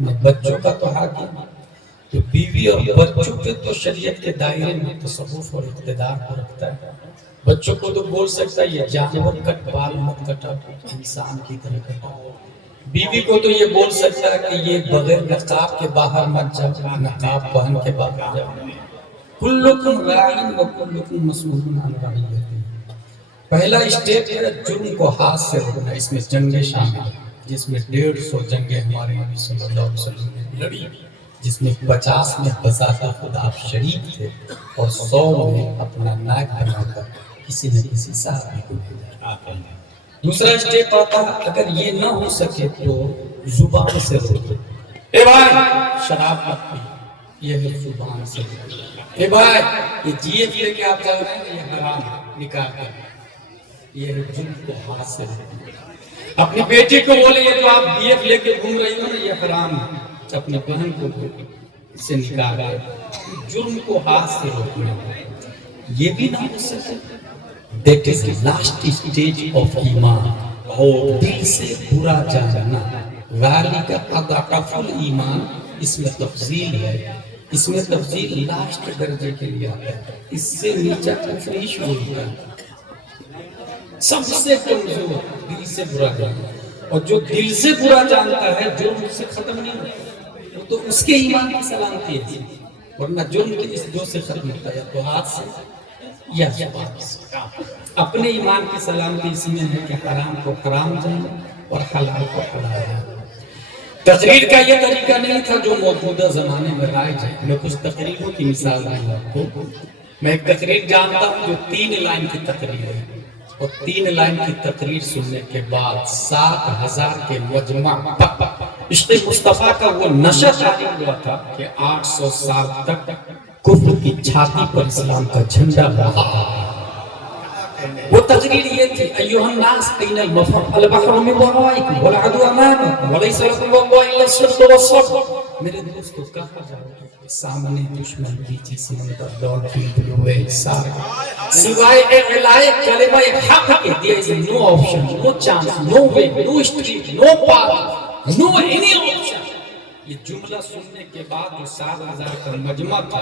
اپنے بچوں کا تو حق ہے، تو بیوی اور بچوں کے تو شریعت کے دائرے میں تصرف اور اقتدار کو رکھتا ہے۔ بچوں کو تو بول سکتا ہے یہ جانور کٹ، بال مت کٹا، انسان کی طرح کٹا۔ بیوی کو تو یہ بول سکتا ہے کہ یہ بغیر نقاب کے باہر مت جاؤ، نقاب پہن کے باہر جاؤ۔ کلکم راعٍ وکلکم مسئول عن رعیتہ۔ پہلا اسٹیپ ہے جرم کو ہاتھ سے روکنا، اس میں جنگیں شامل ہیں، جس میں 150 جنگیں ہمارے نبی صلی اللہ علیہ وسلم نے لڑی، جس میں 50 میں بذات خدا آپ شریک تھے اور 100 میں اپنا نائب بنا کر کسی نہ کسی صحابی کو بھیجا۔ دوسرا اسٹیپ آتا ہے اگر یہ نہ ہو سکے تو زبان سے روکے، اے بھائی شراب مت پی، یہ ہے زبان سے روکے۔ اے بھائی یہ جیت لے کے آپ جا رہے ہیں یہ حرام ہے، نکاح کریں، یہ ہے جرم کو ہاتھ سے روکے۔ اپنی بیٹی کو بولے یہ جو آپ بیف لے کے گھوم رہی ہو نا یہ حرام ہے، اپنی بہن کو بولے اس سے نکاح کریں، جرم کو ہاتھ سے روکنا۔ یہ بھی نہ ہو سکے that is the last stage of ایمان، اور دل سے برا جاننا، ذالک اضعف الایمان، اس میں تفضیل ہے، اس میں تفضیل لاسٹ درجے کے لیے آتا ہے، اس سے نیچا کفر شروع ہوتا ہے۔ سب سے کمزور دل سے برا جاننا، اور جو دل سے برا جانتا ہے جرم اس سے ختم نہیں ہوتا، وہ تو اس کے ایمان کی سلامتی ہے، ورنہ جرم کے اس جو سے ختم ہوتا ہے تو ہاتھ سے یا زبان سے۔ اپنے ایمان کی سلامتی اس میں ہے کہ حرام کو حرام جانے اور حلال کو حلال جانے۔ تقریر کا یہ طریقہ نہیں تھا جو موجودہ زمانے میں رائج ہے۔ میں کچھ تقریروں کی مثال دوں آپ کو۔ میں ایک تقریر جانتا ہوں جو 3 لائن کی تقریر ہے، اور 3 لائن کی تقریر سننے کے بعد 7000 کے مجمع پر عشق مصطفیٰ کا وہ نشہ جاری ہوا تھا کہ 800 سال تک کفر کی چھاتی پر اسلام کا جھنڈا لہراتا تھا۔ وہ تقریر یہ تھی ایھا الناس این المفر البحر من ورائکم والعدو امامکم ولیس لکم واللہ الا الصدق والصبر۔ میرے دوستو کہاں جاؤ، سامنے دشمن پیچھے سمندر ڈالفن بلو ویل سارے، سوائے اعلائے کلمہ حق کے there is no option, no chance, no way, no street, no path, no any option۔ یہ جملہ سننے کے بعد جو 7000 کا مجمع تھا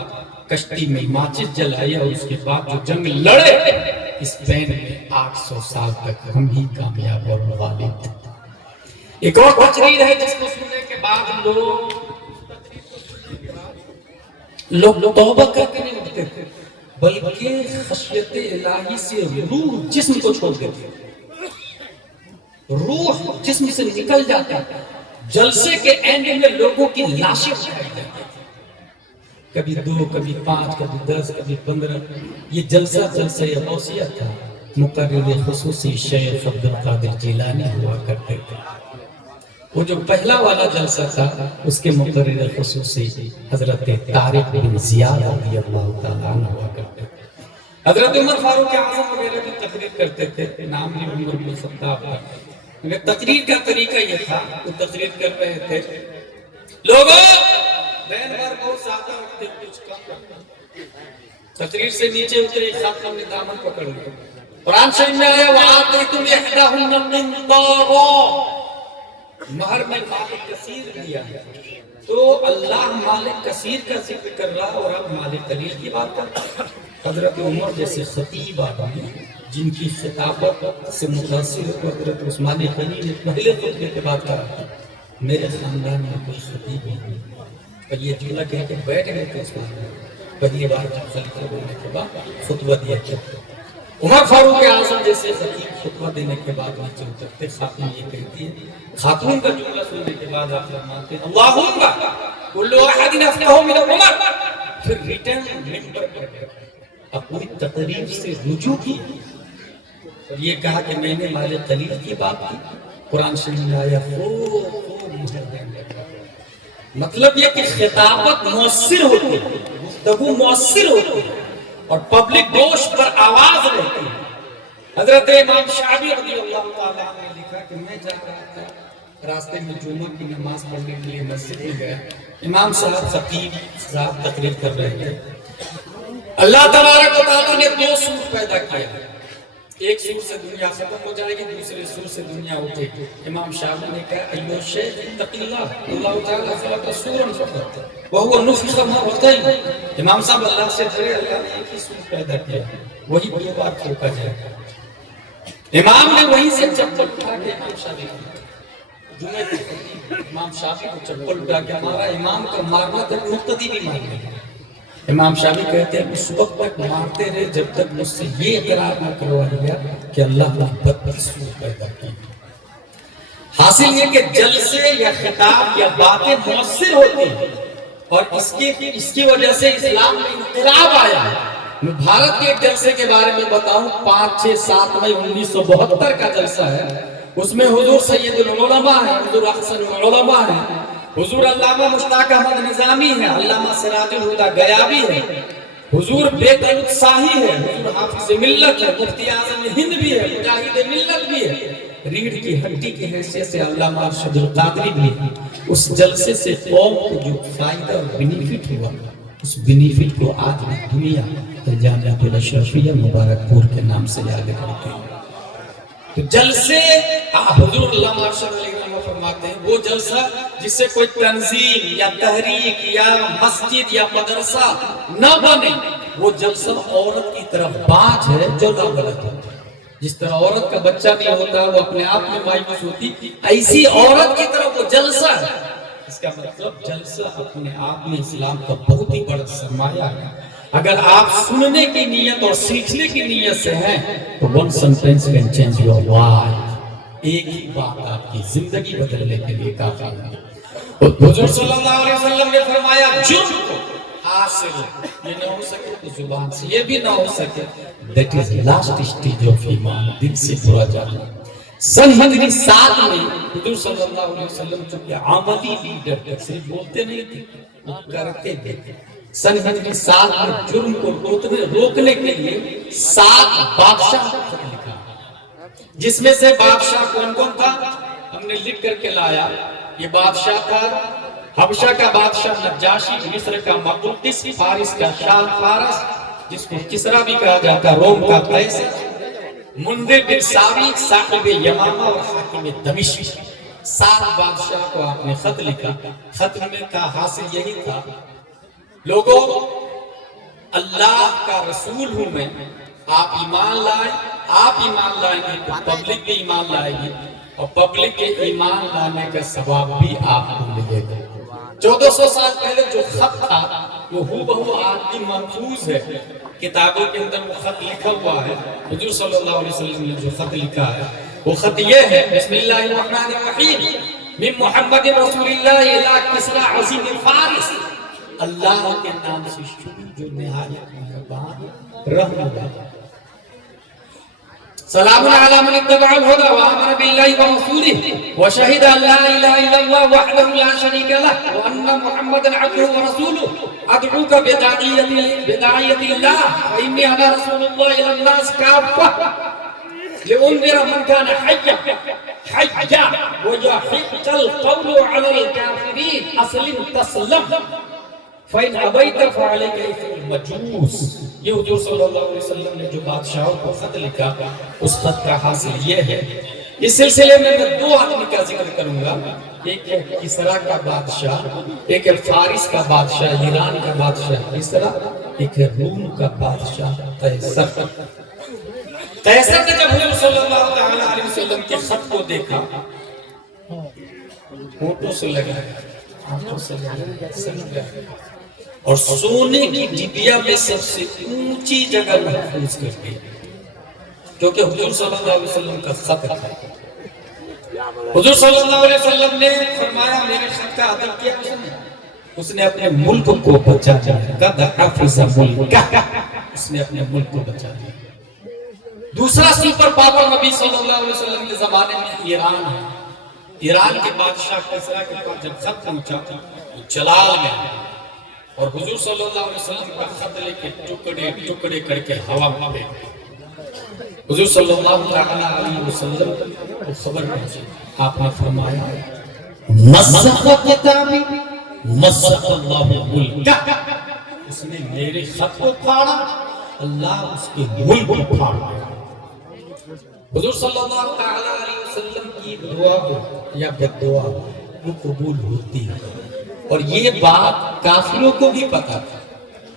کشتی میں ماچس جلائے اور اس کے بعد جو جنگ لڑے، اسپین میں 800 سال تک ہم ہی کامیاب اور غالب تھے۔ ایک اور تقریر ہے جس کو سننے کے بعد لوگ توبہ کر کے نہیں اٹھتے تھے، بلکہ خشیت الہی سے روح جسم کو چھوڑ دیتے، روح جسم سے نکل جاتا ہے۔ جلسے کے اینڈ میں لوگوں کی لاشیں اٹھائی جاتی ہیں، کبھی 2 کبھی 5 کبھی 10 کبھی 15۔ یہ جلسہ غوثیہ تھا، مقرر خصوصی شیخ عبد القادر جیلانی ہوا کرتے تھے۔ وہ جو پہلا والا جلسہ تھا اس کے مقرر خصوصی حضرت طارق بن زیاد رضی اللہ تعالیٰ عنہ ہوا کرتے تھے۔ حضرت عمر فاروق اعظم وغیرہ بھی تقریر کرتے تھے، نام بھی عمر بن خطاب تھا۔ تقریر کا طریقہ یہ تھا، وہ تقریر کر رہے تھے، لوگوں بین بار بہت زیادہ رکھتے کچھ کم رکھتے۔ تقریر سے نیچے اترے، خاتم نے دامن پکڑ لیا، قرآن شریف میں آیا وَآتَيْتُمْ إِحْدَاهُنَّ قِنطَارًا، مہر میں مال کثیر دیا ہے۔ تو اللہ مال کثیر کا ذکر کر رہا اور اب مال قلیل کی بات کر رہا۔ حضرت عمر جیسے خطیب آدمی جن کی خطابت سے متاثر ہو حضرت عثمان غنی نے پہلے خطبے کے بعد کہا میرے خاندان میں کوئی خطیب نہیں، اور یہ جملہ کہہ کے بیٹھ گئے تھے عثمان غنی، پہلی بار خلیفہ ہونے کے بعد خطبہ دیا تھا۔ عمر فاروق اعظم جیسے خطیب خطبہ دینے کے بعد نیچے اترتے، خاتون یہ کہتی ہے، خاتون کا جملہ سننے کے بعد آپ فرماتے ہیں اللہم کل احد افقہ من عمر، پھر ریٹرن ممبر پر گئے، اب پوری تقریر سے رجوع کی اور یہ کہا کہ میں نے مال قلیل کی بات کی، قرآن شریف میں آیا مطلب یہ کہ خطابت مؤثر ہوتی ہے، گفتگو مؤثر ہوتی ہے اور پبلک گوشت پر آواز رہتی ہے۔ حضرت امام شعبی رضی اللہ تعالیٰ نے لکھا کہ میں جا رہا تھا راستے میں جمعہ کی نماز پڑھنے کے لیے مسجد میں گیا، امام صاحب خطیب صاحب تقریر کر رہے تھے، اللہ تبارک و تعالیٰ نے 2 سور پیدا کیا، ایک سور سے دنیا ختم ہو جائے گی، دوسرے سور سے دنیا اٹھے گی۔ امام شافعی نے کہا ایو شیخ اتق اللہ، اللہ تعالیٰ خلق سورا فقط وہو نفخ مرتین۔ امام صاحب اللہ سے ڈرے، اللہ نے ایک ہی سور پیدا کیا، وہی دو بار پھونکا جائے گا۔ امام نے وہیں سے چپل اٹھا کے امام شافعی جمعہ کو امام شافعی کو چپل اٹھا کے مارا۔ امام کو مارنا تھا، مقتدی بھی مارنا تھا۔ امام شافعی کہتے ہیں اس وقت تک مارتے رہے جب تک مجھ سے یہ اقرار نہ کروا لیا کہ اللہ نے 32 سور پیدا کی۔ حاصل یہ کہ جلسے یا خطاب یا باتیں مؤثر ہوتی ہیں، اور اس کی وجہ سے اسلام میں انقلاب آیا ہے۔ میں بھارت کے ایک جلسے کے بارے میں بتاؤں، 5، 6، 7 مئی 1972 کا جلسہ ہے۔ اس میں حضور سید العلماء ہیں، حضور احسن العلماء ہیں، حضور علامہ مشتاق احمد نظامی ہے، علامہ سراج الہدیٰ غیابی ہے، حضور بیت الصاحی ہے، حضور حافظ ملت ہے، مفتی اعظم ہند بھی ہے، مجاہد ملت بھی ہے، ریڑھ کی ہڈی کی حیثیت سے علامہ ارشد القادری بھی ہے۔ اس جلسے سے قوم کو جو فائدہ اور بینیفٹ ہوا، اس بینیفٹ کو آج بھی دنیا جامعۃ الاشرفیہ مبارک پور کے نام سے یاد کرتے ہیں۔ تو جلسے حضور علامہ ارشد علیہ رحمہ فرماتے ہیں وہ جلسہ جس سے کوئی تنظیم یا تحریک یا مسجد یا مدرسہ نہ بنے، وہ جلسہ عورت کی طرف باز ہے جو ناغلط ہے۔ جس طرح عورت کا بچہ نہیں ہوتا وہ اپنے آپ میں مایوس ہوتی، ایسی عورت کی طرف وہ جلسہ ہے۔ اس کا مطلب جلسہ اپنے آپ میں اسلام کا بہت ہی بڑا سرمایہ ہے۔ اگر آپ سننے کی نیت اور سیکھنے کی نیت سے ہیں تو one sentence can change your life، ایک ہی بات آپ کی زندگی بدلنے کے لیے کافی ہے۔ حضور صلی اللہ علیہ وسلم نے فرمایا جرم کو ہاتھ سے یہ نہ ہو سکے تو زبان سے، یہ بھی نہ ہو سکے that is last stage of ایمان، دل سے برا جانا۔ سن ہجری 7 میں حضور صلی اللہ علیہ وسلم چونکہ عملی لیڈر تھے، صرف بولتے نہیں تھے، وہ کرتے تھے۔ سن ہجری 7 میں جرم کو روکنے کے لیے 7 بادشاہ خط لکھا، جس میں سے بادشاہ کون کون تھا ہم نے لکھ کر کے لایا۔ یہ بادشاہ تھا حبشہ کا بادشاہ نجاشی، مصر کا مقوقس، فارس کا شاہ فارس جس کو کسرا بھی کہا جاتا، روم کا قیصر، منذر بن ساوی صاحب یمامہ اور حاکم دمشق۔ 7 بادشاہ کو آپ نے خط لکھا۔ خط میں کا حاصل یہی تھا، لوگوں اللہ کا رسول ہوں میں، آپ ایمان لائیں، آپ ایمان لائیں گے تو پبلک بھی ایمان لائے گی، اور پبلک کے ایمان لانے کا ثواب بھی آپ کو ملے گا۔ 1400 سال پہلے جو خط تھا وہ ہو آج بھی محفوظ ہے، کتابوں کے اندر وہ خط لکھا ہوا ہے۔ حضور صلی اللہ علیہ وسلم نے جو خط لکھا ہے وہ خط یہ ہے، بسم اللہ الرحمن الرحیم، من محمد رسول اللہ الی کسرا عظیم فارس، اللہ کے نام سے شروع جو نہایت مہربان رحم والا۔ سلام علی من اتبع الهدى وآمن بالله ورسوله وشهد ان لا اله الا الله وحده لا شريك له وان محمدا عبده ورسوله ادعوك بداعية الله فاني انا رسول الله الى الناس كافة لأنذر من كان حيا ويحق القول على الكافرين اسلم تسلم فَإِنْ أَبَيْتَ فَعَلَيْكَ إِثْمُ الْمَجُوسِ۔ یہ حضور صلی اللہ علیہ وسلم نے جو بادشاہوں کو خط لکھا، اس خط کا حاصل یہ ہے۔ اس سلسلے میں 2 آدمی کا ذکر کروں گا، ایک ہے کسرا کا بادشاہ، ایک ہے فارس کا بادشاہ، ایران کا بادشاہ کسرا، ایک ہے روم کا بادشاہ قیصر۔ قیصر نے جب حضور صلی اللہ علیہ وسلم کے خط کو دیکھا، ہونٹوں سے لگایا، آنکھوں سے لگایا، سمجھا، اور سونے کی ڈبیا میں سب سے اونچی جگہ محفوظ کر دیا، کیونکہ حضور صلی اللہ علیہ وسلم کا خط تھا۔ حضور صلی اللہ علیہ وسلم نے فرمایا میرے خط کا ادب کیا اس نے اپنے ملک کو بچا دیا، قد حفظ ملکہ، اس نے اپنے ملک کو بچا دیا۔ دوسرا سپر پاور نبی صلی اللہ علیہ وسلم کے زمانے میں ایران ہے۔ ایران کے بادشاہ کسرا کے پاس جب خط پہنچا تھا جلال میں، اور حضور صلی اللہ علیہ وسلم کا خط لے کے ٹکڑے ٹکڑے کر کے ہوا میں پھینک، حضور صلی اللہ علیہ وسلم کو خبر پہنچی، آپ نے فرمایا مزق کتابی مزق اللہ ملکہ، اس نے میرے خط کو پھاڑا، اللہ اس کے ملک کو پھاڑا۔ حضور صلی اللہ تعالی علیہ وسلم کی دعا یا بد دعا وہ قبول ہوتی ہے، اور یہ بات کافروں کو بھی پتا تھا،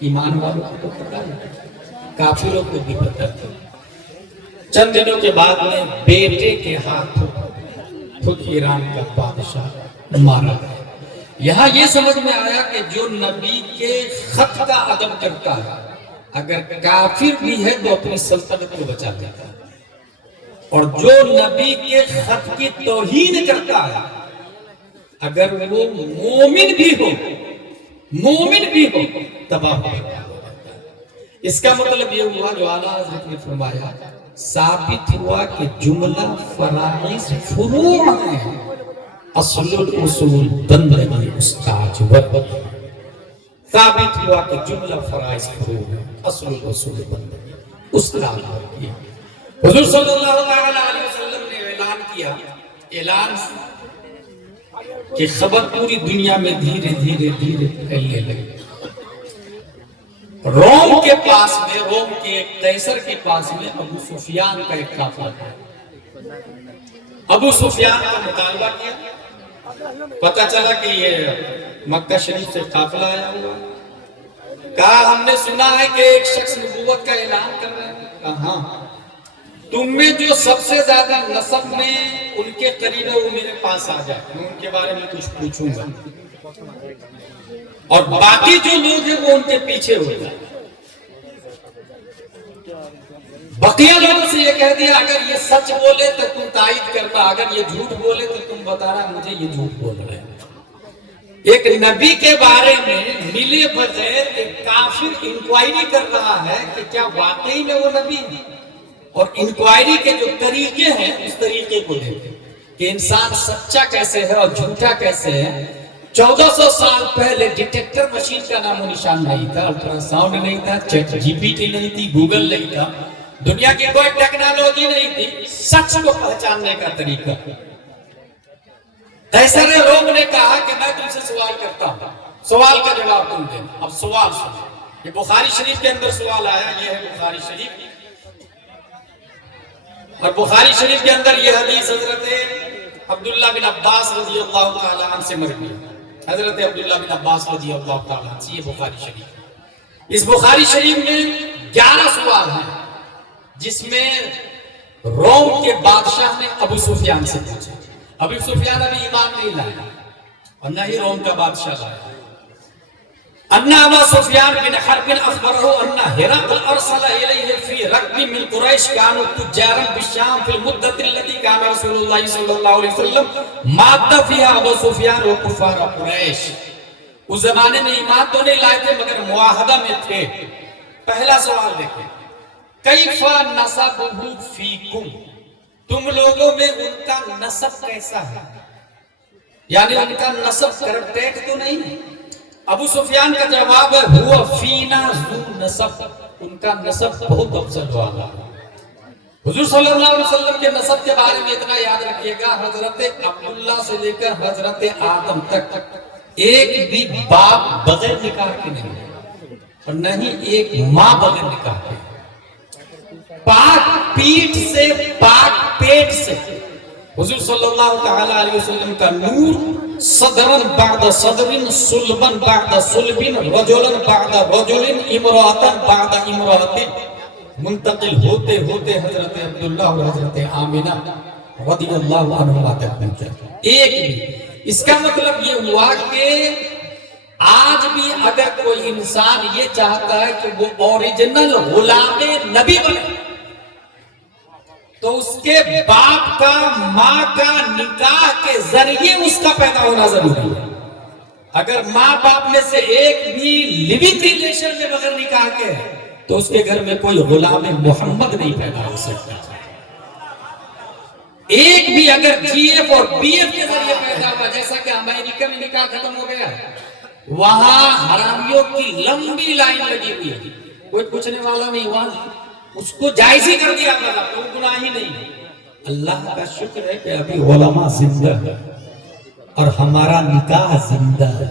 ایمان والوں کو تو پتا ہے، کافروں کو بھی پتا تھا۔ چند دنوں کے بعد میں بیٹے کے ہاتھوں خود ایران کا بادشاہ مارا گیا۔ یہاں یہ سمجھ میں آیا کہ جو نبی کے خط کا ادب کرتا ہے اگر کافر بھی ہے تو اپنی سلطنت کو بچا لیتا ہے، اور جو نبی کے خط کی توہین کرتا ہے اگر وہ مومن بھی ہو تباہ ہو جاتا ہے۔ اس کا مطلب یہ ہوا جو اعلیٰ حضرت نے فرمایا، ثابت ہوا کہ جملہ فرائض فروع ہیں، اصل الاصول بندگی استاج ورد۔ ثابت ہوا کہ جملہ فرائض فروع ہیں، اصل الاصول بندگی استاج ورد۔ حضور صلی اللہ علیہ وسلم نے اعلان کیا، اعلان کہ خبر پوری دنیا میں دھیرے دھیرے پھیلنے لگی۔ روم کے پاس میں، روم کے قیصر کے پاس میں ابو سفیان کا ایک قافلہ تھا۔ ابو سفیان کا مطالبہ کیا، پتہ چلا کہ یہ مکہ شریف سے قافلہ آیا ہوا، کہا ہم نے سنا ہے کہ ایک شخص نبوت کا اعلان کر رہا ہے۔ کہا ہاں، تم میں جو سب سے زیادہ نسب میں ان کے قریب ہے وہ میرے پاس آ جائے، میں ان کے بارے میں کچھ پوچھوں گا، اور باقی جو لوگ ہیں وہ ان کے پیچھے ہو جائے۔ بقیہ لوگوں سے یہ کہہ دیا اگر یہ سچ بولے تو تم تائید کرتا، اگر یہ جھوٹ بولے تو تم بتا رہا مجھے یہ جھوٹ بول رہے ہیں۔ ایک نبی کے بارے میں ملے بغیر ایک کافر انکوائری کر رہا ہے کہ کیا واقعی میں وہ نبی ہے، اور انکوائری کے جو طریقے ہیں اس طریقے کو دیکھیں کہ انسان سچا کیسے ہے اور جھوٹا کیسے ہے۔ 1400 سال پہلے ڈیٹیکٹر مشین کا نام و نشان نہیں تھا، الٹرا ساؤنڈ نہیں تھا، چیٹ جی پی ٹی نہیں تھی، گوگل نہیں تھا، دنیا کی کوئی ٹیکنالوجی نہیں تھی سچ کو پہچاننے کا طریقہ۔ قیصر روم نے کہا کہ میں تم سے سوال کرتا ہوں، سوال کا جواب تم دینا۔ اب سوال سنو، یہ بخاری شریف کے اندر سوال آیا، یہ ہے بخاری شریف، اور بخاری شریف کے اندر یہ حدیث حضرت عبداللہ بن عباس رضی اللہ تعالیٰ عنہ سے مروی ہے۔ حضرت عبداللہ بن عباس رضی اللہ تعالیٰ عنہ سے یہ بخاری شریف، اس بخاری شریف میں 11 سوال ہیں جس میں روم کے بادشاہ نے ابو سفیان سے پوچھا۔ ابو سفیان ابھی ایمان نہیں لایا اور نہ ہی روم کا بادشاہ لایا۔ ان ابا سفیان بن حرب اخبره ان هرقل ارسل اليه في ركب من قريش كانوا تجارا بالشام في المدة التي كان رسول الله صلى الله عليه وسلم مات فيها ابو سفیان وكفار قریش۔ اس زمانے میں ایمان تو نہیں لائے تھے مگر معاہدہ میں تھے۔ پہلا سوال دیکھیں، کیف نسبہ فیکم، تم لوگوں میں ان کا نسب کیسا ہے، یعنی ان کا نسب کرپٹیٹ تو نہیں ہے۔ ابو سفیان کا جواب ہے ہوا فینا ذو نسب، ان کا نسب بہت افضل والا۔ حضور صلی اللہ علیہ وسلم کے نسب کے بارے میں اتنا یاد رکھیے گا، حضرت عبداللہ سے لے کر حضرت آدم تک ایک بھی باپ بغیر نکاح کے نہیں ہے، اور نہ ہی ایک ماں بغیر نکاح کے۔ پاک پیٹ سے، پاک پیٹ سے حضور صلی اللہ تعالی علیہ وسلم کا نور صدرن بعد صدرن، صلبن بعد صلبن، رجلن بعد رجلن، امرأتن بعد امرأتن، منتقل ہوتے ہوتے حضرت عبداللہ اور حضرت آمنہ رضی اللہ عنہما تک پہنچا ایک بھی۔ اس کا مطلب یہ ہوا کہ آج بھی اگر کوئی انسان یہ چاہتا ہے کہ وہ اوریجنل غلام نبی بنے تو اس کے باپ کا، ماں کا نکاح کے ذریعے اس کا پیدا ہونا ضروری ہے۔ اگر ماں باپ میں سے ایک بھی لیونگ ریلیشن میں بغیر نکاح کے ہے تو اس کے گھر میں کوئی غلام محمد نہیں پیدا ہو سکتا۔ ایک بھی اگر جی ایف اور بی ایف کے ذریعے پیدا ہوا، جیسا کہ امریکہ میں نکاح ختم ہو گیا، وہاں حرامیوں کی لمبی لائن لگی ہوئی ہے، کوئی پوچھنے والا نہیں، وہاں اس کو جائز ہی کر دیا تھا، تو گناہ ہی نہیں۔ اللہ کا شکر ہے کہ ابھی علماء زندہ ہے اور ہمارا نکاح زندہ ہے،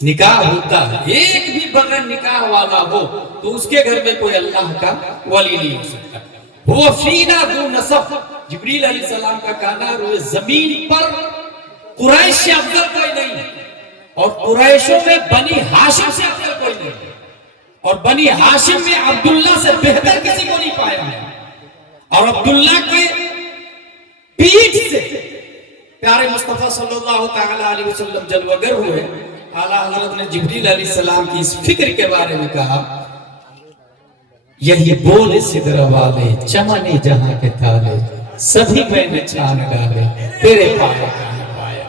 نکاح ہوتا ہے۔ ایک بھی بغیر نکاح والا ہو تو اس کے گھر میں کوئی اللہ کا ولی نہیں ہو سکتا۔ وہ فینا ذو نصب، جبریل علیہ السلام کا کہنا روئے زمین پر قریش سے افضل کوئی نہیں، اور قریشوں میں بنی ہاشم سے افضل کوئی نہیں، اور بنی ہاشم میں عبداللہ سے بہتر کسی کو نہیں پایا ہے، اور عبداللہ کے پیٹھ سے پیارے مصطفیٰ صلی اللہ تعالی علیہ وسلم جلوگر ہوئے۔ اعلیٰ حضرت نے جبریل علیہ السلام کی اس فکر کے بارے میں کہا، یہی بول صدر والے چمنے جہاں کے تالے، سبھی میں نے چھان ڈالے تیرے پائے کا نہ پایا،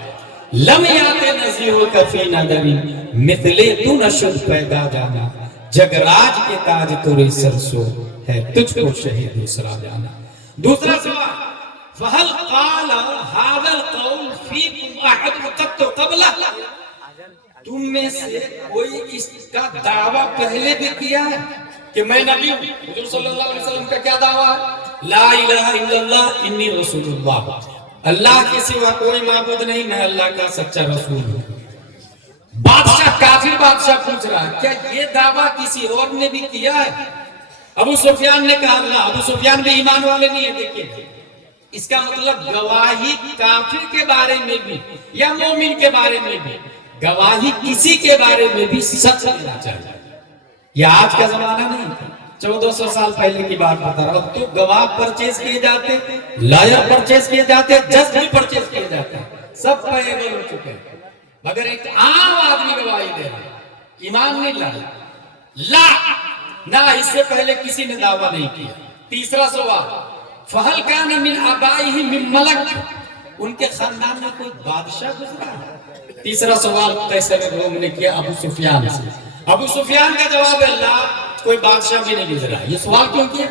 لم یاتے نظیر کفی ندری مثلے تو نشد پیدا جانا، جگراج کے تاج توری سرسو ہے تجھ کو شہید دوسرا جانا۔ دوسرا سوال، فَهَلْ قَالَ هَذَا الْقَوْلِ فِيكُمْ أَحَدٌ قَطُّ قَبْلَهُ، تم میں سے کوئی اس کا دعویٰ پہلے بھی کیا ہے کہ میں نبی ہوں؟ حضور صلی اللہ علیہ وسلم کا کیا دعویٰ ہے؟ لا الہ الا اللہ انی رسول اللہ، اللہ کے سوا کوئی معبود نہیں، میں اللہ کا سچا رسول ہوں۔ بادشاہ، کافر بادشاہ پوچھ رہا ہے کیا یہ دعویٰ کسی اور نے بھی کیا ہے؟ ابو سفیان نے کہا اللہ، ابو سفیان بھی ایمان والے نہیں ہیں۔ دیکھیں اس کا مطلب گواہی کافر کے بارے میں بھی یا مومن کے بارے میں بھی، گواہی کسی کے بارے میں بھی سچ لینا چاہیے۔ یہ آج کا زمانہ نہیں، 1400 سال پہلے کی بات بتا رہا ہوں۔ تو گواہ پرچیز کیے جاتے، لائر پرچیز کیے جاتے، جج بھی پرچیز کیے جاتے، سب پیبل ہو چکے ہیں، مگر ایک عام آدمی گواہی دے رہا ہے، ایمان نہیں لایا، لا نہ اس سے پہلے کسی نے دعویٰ نہیں کیا۔ تیسرا سوال، فَهَلْ كَانَ مِنْ آبَائِهِ مِنْ مَلَكٍ، ان کے خاندان میں کوئی بادشاہ گزرا ہے؟ تیسرا سوال قیصر روم نے کیا ابو سفیان سے۔ ابو سفیان کا جواب ہے اللہ، کوئی بادشاہ بھی نہیں گزرا۔ یہ سوال کیوں کیا؟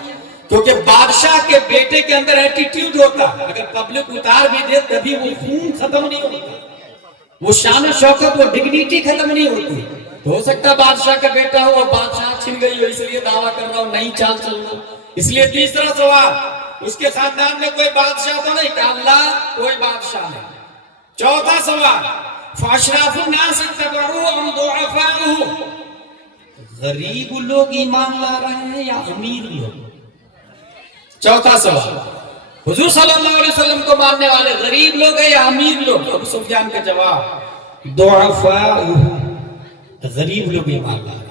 کیونکہ بادشاہ کے بیٹے کے اندر ایٹیٹیوڈ ہوتا، اگر پبلک اتار بھی دے تبھی وہ خون ختم نہیں ہوتا، وہ شان و شوکت و ڈگنیٹی ختم نہیں ہوتی۔ تو ہو سکتا بادشاہ کا بیٹا ہو اور بادشاہ چھن گئی ہو، اس لیے دعویٰ کر رہا ہوں نئی چال چل رہا ہوں۔ اس لیے تیسرا سوال، اس کے خاندان میں کوئی بادشاہ تو نہیں؟ کہا اللہ کوئی بادشاہ نہیں۔ چوتھا سوال، فَأَشْرَافُ النَّاسِ اتَّبَعُوهُ أَمْ ضُعَفَاؤُهُ، غریب لوگ ایمان لا رہے ہیں یا امیر لوگ؟ چوتھا سوال، حضور صلی اللہ علیہ وسلم کو ماننے والے غریب لوگ ہیں یا امیر لوگ؟ ابو سفیان کا جواب ضعفاؤہ، غریب لوگ ایمان لا رہے ہیں۔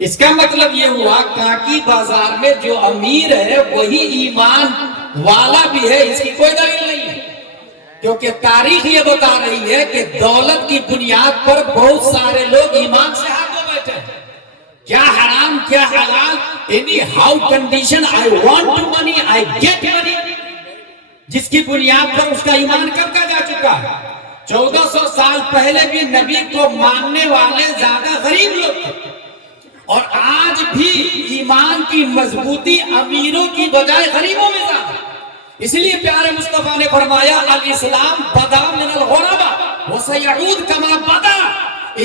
اس کا مطلب یہ ہوا کانکی بازار میں جو امیر ہے وہی ایمان والا بھی ہے، اس کی کوئی دلیل نہیں ہے، کیونکہ تاریخ یہ بتا رہی ہے کہ دولت کی بنیاد پر بہت سارے لوگ ایمان سے ہاتھوں بیٹھے ہیں۔ کیا حرام کیا حلال، any how condition, I want to money I get money, جس کی بنیاد پر اس کا ایمان کب کا جا چکا ہے۔ 1400 سال پہلے بھی نبی کو ماننے والے زیادہ غریب لوگ تھے، اور آج بھی ایمان کی مضبوطی امیروں کی بجائے غریبوں میں زیادہ۔ اس لیے پیارے مصطفیٰ نے فرمایا الاسلام بدا من الغربا وسیعود کما بدا،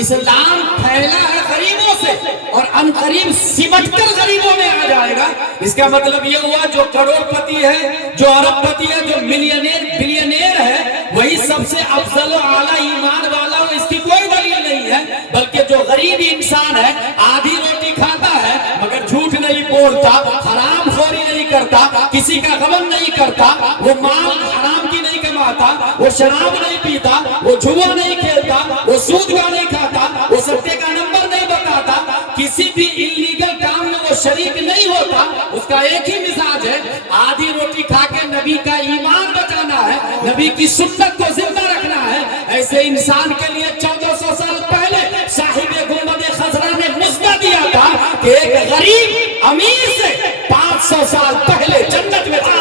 اسلام پھیلا ہے غریبوں سے اور ان قریب سمٹ کر غریبوں میں آ جائے گا۔ اس کا مطلب یہ ہوا جو کروڑ پتی ہے، جو ارب پتی ہے، جو ملینئر بلینئر ہے، وہی سب سے افضل و اعلیٰ ایمان والا، اور اس کی کوئی دلیل نہیں ہے۔ بلکہ جو غریب انسان ہے، آدھی روٹی کھاتا ہے مگر جھوٹ نہیں بولتا، حرام خوری نہیں کرتا، کسی کا غم نہیں کرتا، وہ مال حرام کی نہیں کماتا، وہ شراب نہیں پیتا، وہ جوا نہیں کھیلتا، وہ سود کا نہیں کھاتا، وہ ستے کا نمبر نہیں بتاتا، کسی بھی انلیگل کام میں وہ شریک نہیں ہوتا، اس کا ایک ہی مزاج ہے آدھی روٹی کھا کے نبی کا ایمان بچانا ہے، نبی کی سنت کو زندہ رکھنا ہے۔ ایسے انسان کے لیے 1400 سال پہلے صاحب گنبد خضرا نے مژدہ دیا تھا کہ ایک غریب امیر سے 500 سال پہلے جنت میں تھا۔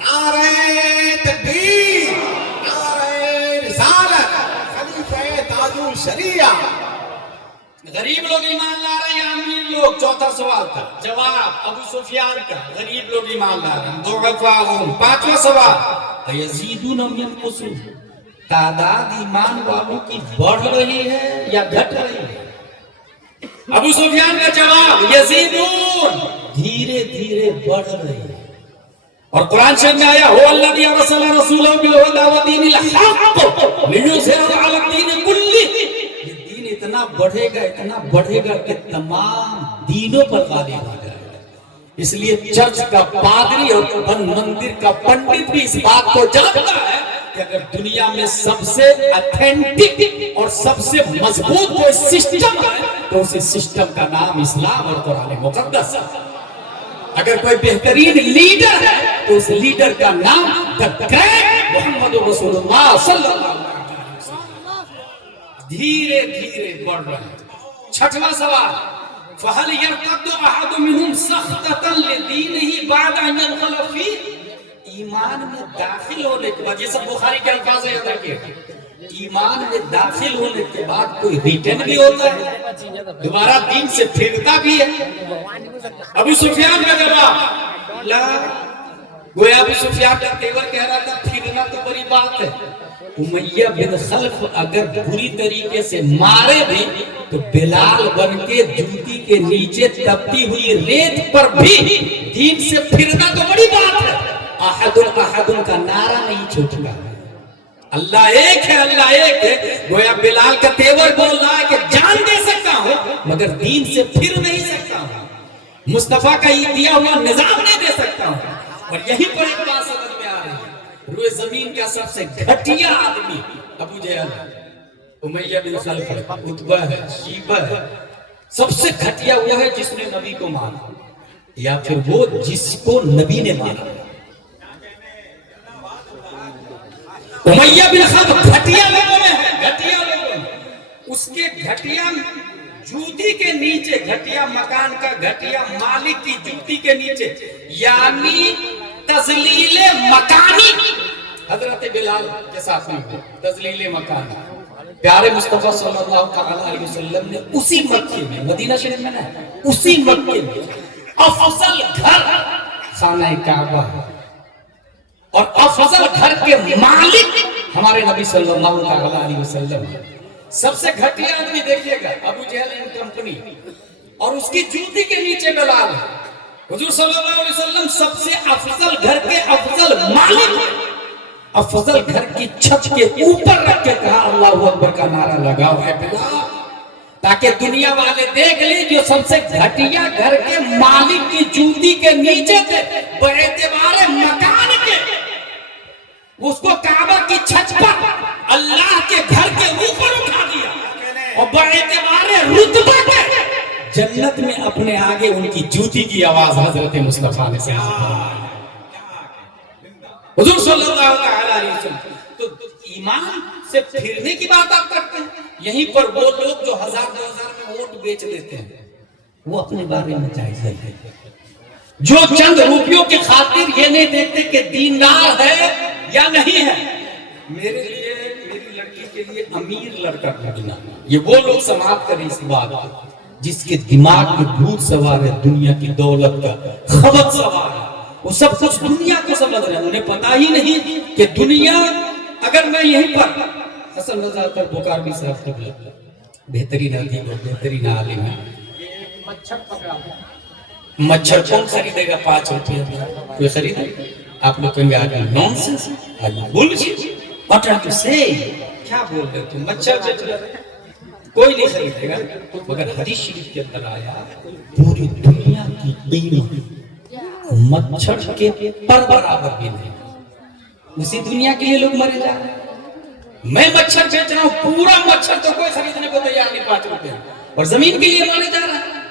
نعرہ تکبیر، نعرہ رسالت، خلیفہ تاج الشریعہ۔ غریب لوگ ایمان لا رہے ہیں یا امیر لوگ؟ چوتھا سوال تھا، جواب ابو سفیان کا، غریب لوگ ایمان لا رہے ہیں، ضعفاؤہم۔ پانچواں سوال، یزیدون ام ینقصون، تعداد ایمان والوں کی بڑھ رہی ہے یا گھٹ رہی ہے؟ ابو سفیان کا جواب یزیدون، دھیرے دھیرے بڑھ رہی ہے۔ اور قرآن شریف میں آیا هو الذی ارسل رسولہ بالہدی ودین الحق لیظہرہ علی الدین کلہ، یہ دین اتنا بڑھے گا کہ تمام دینوں پر غالب ہو جائے گا۔ اس لیے چرچ کا پادری اور مندر کا پنڈت بھی اس بات کو جانتا ہے کہ اگر دنیا میں سب سے اتھینٹک اور سب سے مضبوط کوئی سسٹم ہے تو اس سسٹم کا نام اسلام اور قرآن مقدس ہے. اگر کوئی بہترین لیڈر ہے تو اس لیڈر کا نام the great محمد رسول اللہ صلی اللہ علیہ وسلم. دھیرے دھیرے بڑھ رہے ہیں. چھٹواں سوال فَهَلْ يَرْتَدُّ أَحَدٌ مِّنْهُمْ سَخْطَةً لِّدِينِهِ بَعْدَ أَن يَدْخُلَ فِيهِ. ایمان میں داخل ہونے کے بعد، یہ سب بخاری کے الفاظ یاد رکھیے، ایمان میں داخل ہونے کے بعد کوئی ریٹرن بھی ہوتا ہے، دوبارہ دین سے پھرتا بھی ہے. ابو سفیان کا جواب لا، گویا ابو سفیان کا تیور کہہ رہا تھا پھرنا تو بڑی بات ہے. امیہ بن خلف اگر بری طریقے سے مارے بھی تو بلال بن کے جوتی کے نیچے تپتی ہوئی ریت پر بھی دین سے پھرنا تو بڑی بات ہے. احد کا نعرہ نہیں چھوٹا. اللہ ایک ہے، اللہ ایک ہے. گویا بلال کا تیور بول رہا ہے کہ جان دے سکتا ہوں مگر دین سے پھر نہیں سکتا ہوں، مصطفیٰ کا یہ دیا ہوا نظام نہیں دے سکتا ہوں. اور یہیں پر ایک بات سمجھ میں آ رہی ہے، روئے زمین کا سب سے گھٹیا آدمی ابو جہل، امیہ بن خلف ہے، عتبہ ہے، شیبہ ہے. سب سے گھٹیا وہ ہے جس نے نبی کو مانا یا پھر وہ جس کو نبی نے مانا. امیہ بن خلف گھٹیا لوگوں میں ہے، گھٹیا لوگوں میں. اس کے گھٹیا جوتی کے نیچے، گھٹیا مکان کا گھٹیا مالک کی جوتی کے نیچے، یعنی تذلیل مکانی حضرت بلال کے ساتھ میں ہو. تذلیل مکانی پیارے مصطفیٰ صلی اللہ علیہ وسلم نے اسی مکے میں، مدینہ شریف میں نہیں، اسی مکے میں افضل گھر خانہ کعبہ ہے اور افضل گھر کے مالک ہمارے نبی صلی اللہ علیہ وسلم. سب سے گھٹیا آدمی دیکھیے گا ابو جہل اینڈ کمپنی، اور اس کی جوتی کے نیچے بلال ہے. حضور صلی اللہ علیہ وسلم سب سے افضل گھر کے افضل مالک، افضل گھر کی چھت کے اوپر رکھ کے کہا اللہ اکبر کا نعرہ لگاؤ ہے بلال، تاکہ دنیا والے دیکھ لیں جو سب سے گھٹیا گھر کے مالک کی جوتی کے نیچے تھے باعتبار مکان کے، اس کو کعبہ کی چھت پر اللہ کے گھر کے اوپر اٹھا دیا اور باعتبار رتبہ کے جنت میں اپنے آگے ان کی جوتی کی آواز حضرت مصطفیٰ نے سنا. حضور صلی اللہ علیہ وسلم. تو ایمان سے پھرنے کی بات آپ کرتے ہیں. یہیں پر وہ لوگ جو 1000-2000 میں ووٹ بیچ دیتے ہیں وہ اپنے بارے میں جائز ہے، جو چند روپیوں کی خاطر یہ نہیں دیکھتے کہ دیندار ہے یا نہیں ہے. میرے لیے، میری لڑکی کے لیے امیر لڑکا ڈھونڈنا، یہ وہ لوگ سماعت کریں اس بات کو جس کے دماغ میں بھوت سوار ہے، دنیا کی دولت کا خبت سوار ہے. وہ سب کچھ دنیا کو سمجھ رہے ہیں، انہیں پتا ہی نہیں کہ دنیا، اگر میں یہیں پر حسن رضا کر بخاری صاحب کے بہترین ادیب اور بہترین عالم ہے، مچھر کون خریدے گا 5 روپے میں؟ کوئی خریدے؟ آپ لوگ کہیں گے آج نونسنس، آج bullshit, what are you saying, کیا بول رہے تم؟ مچھر بیچ رہے ہیں، کوئی نہیں خریدے گا. مگر حدیث شریف کے اندر آیا پوری دنیا کی قیمت مچھر کے پر برابر بھی نہیں. اسی دنیا کے لیے لوگ مرے جا رہے ہیں. میں مچھر بیچ رہا ہوں، پورا مچھر تو کوئی خریدنے کو تیار نہیں 5 روپے، اور زمین کے لیے مارے جا رہا ہے،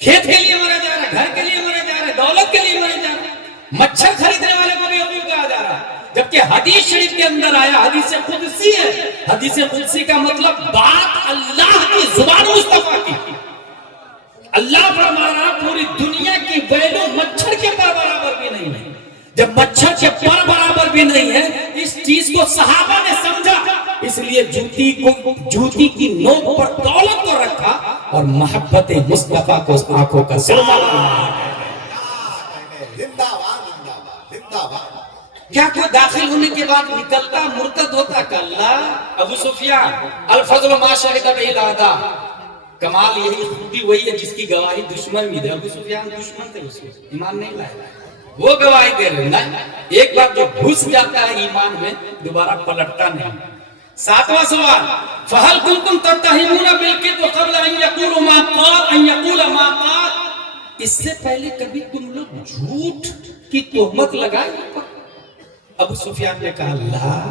کھیت کے لیے مرا جا رہا ہے، گھر کے لیے مرا جا رہا ہے، دولت کے لیے مرا جا رہا ہے. مچھر خریدنے والے کو بھی ابھی کہا جا رہا ہے. جبکہ حدیث شریف کے اندر آیا، حدیث قدسی ہے. حدیث قدسی کا مطلب بات اللہ کی زبان مصطفیٰ کی. اللہ فرما رہا پوری دنیا کی ویلو مچھر کے پر برابر بھی نہیں ہے. جب مچھر کے پر برابر بھی نہیں ہے، اس چیز کو صحابہ نے سمجھا، اس لیے جوتی کی نوک پر دولت کو رکھا اور محبت مصطفیٰ کو آنکھوں کا سرما بنایا. کیا کوئی داخل ہونے کے بعد نکلتا مرتد ہوتا؟ کلا. ابو سفیان الفضل ما شہد بہ الاعداء، کمال یہی، خوبی وہی ہے جس کی گواہی دشمن بھی دے. ابو سفیان دشمن تھے، اس کو ایمان نہیں لائے، وہ گواہی دے رہے ہیں. ایک بار جو گھس جاتا ہے ایمان میں دوبارہ پلٹتا نہیں. 7واں سوال فَهَلْ كُنْتُمْ تَتَّهِمُونَ بِالْكِذْبِ قَبْلَ أَنْ يَقُولَ مَا قَالَ. اس سے پہلے کبھی تم لوگ جھوٹ کی تہمت لگائی؟ ابو سفیان نے کہا اللہ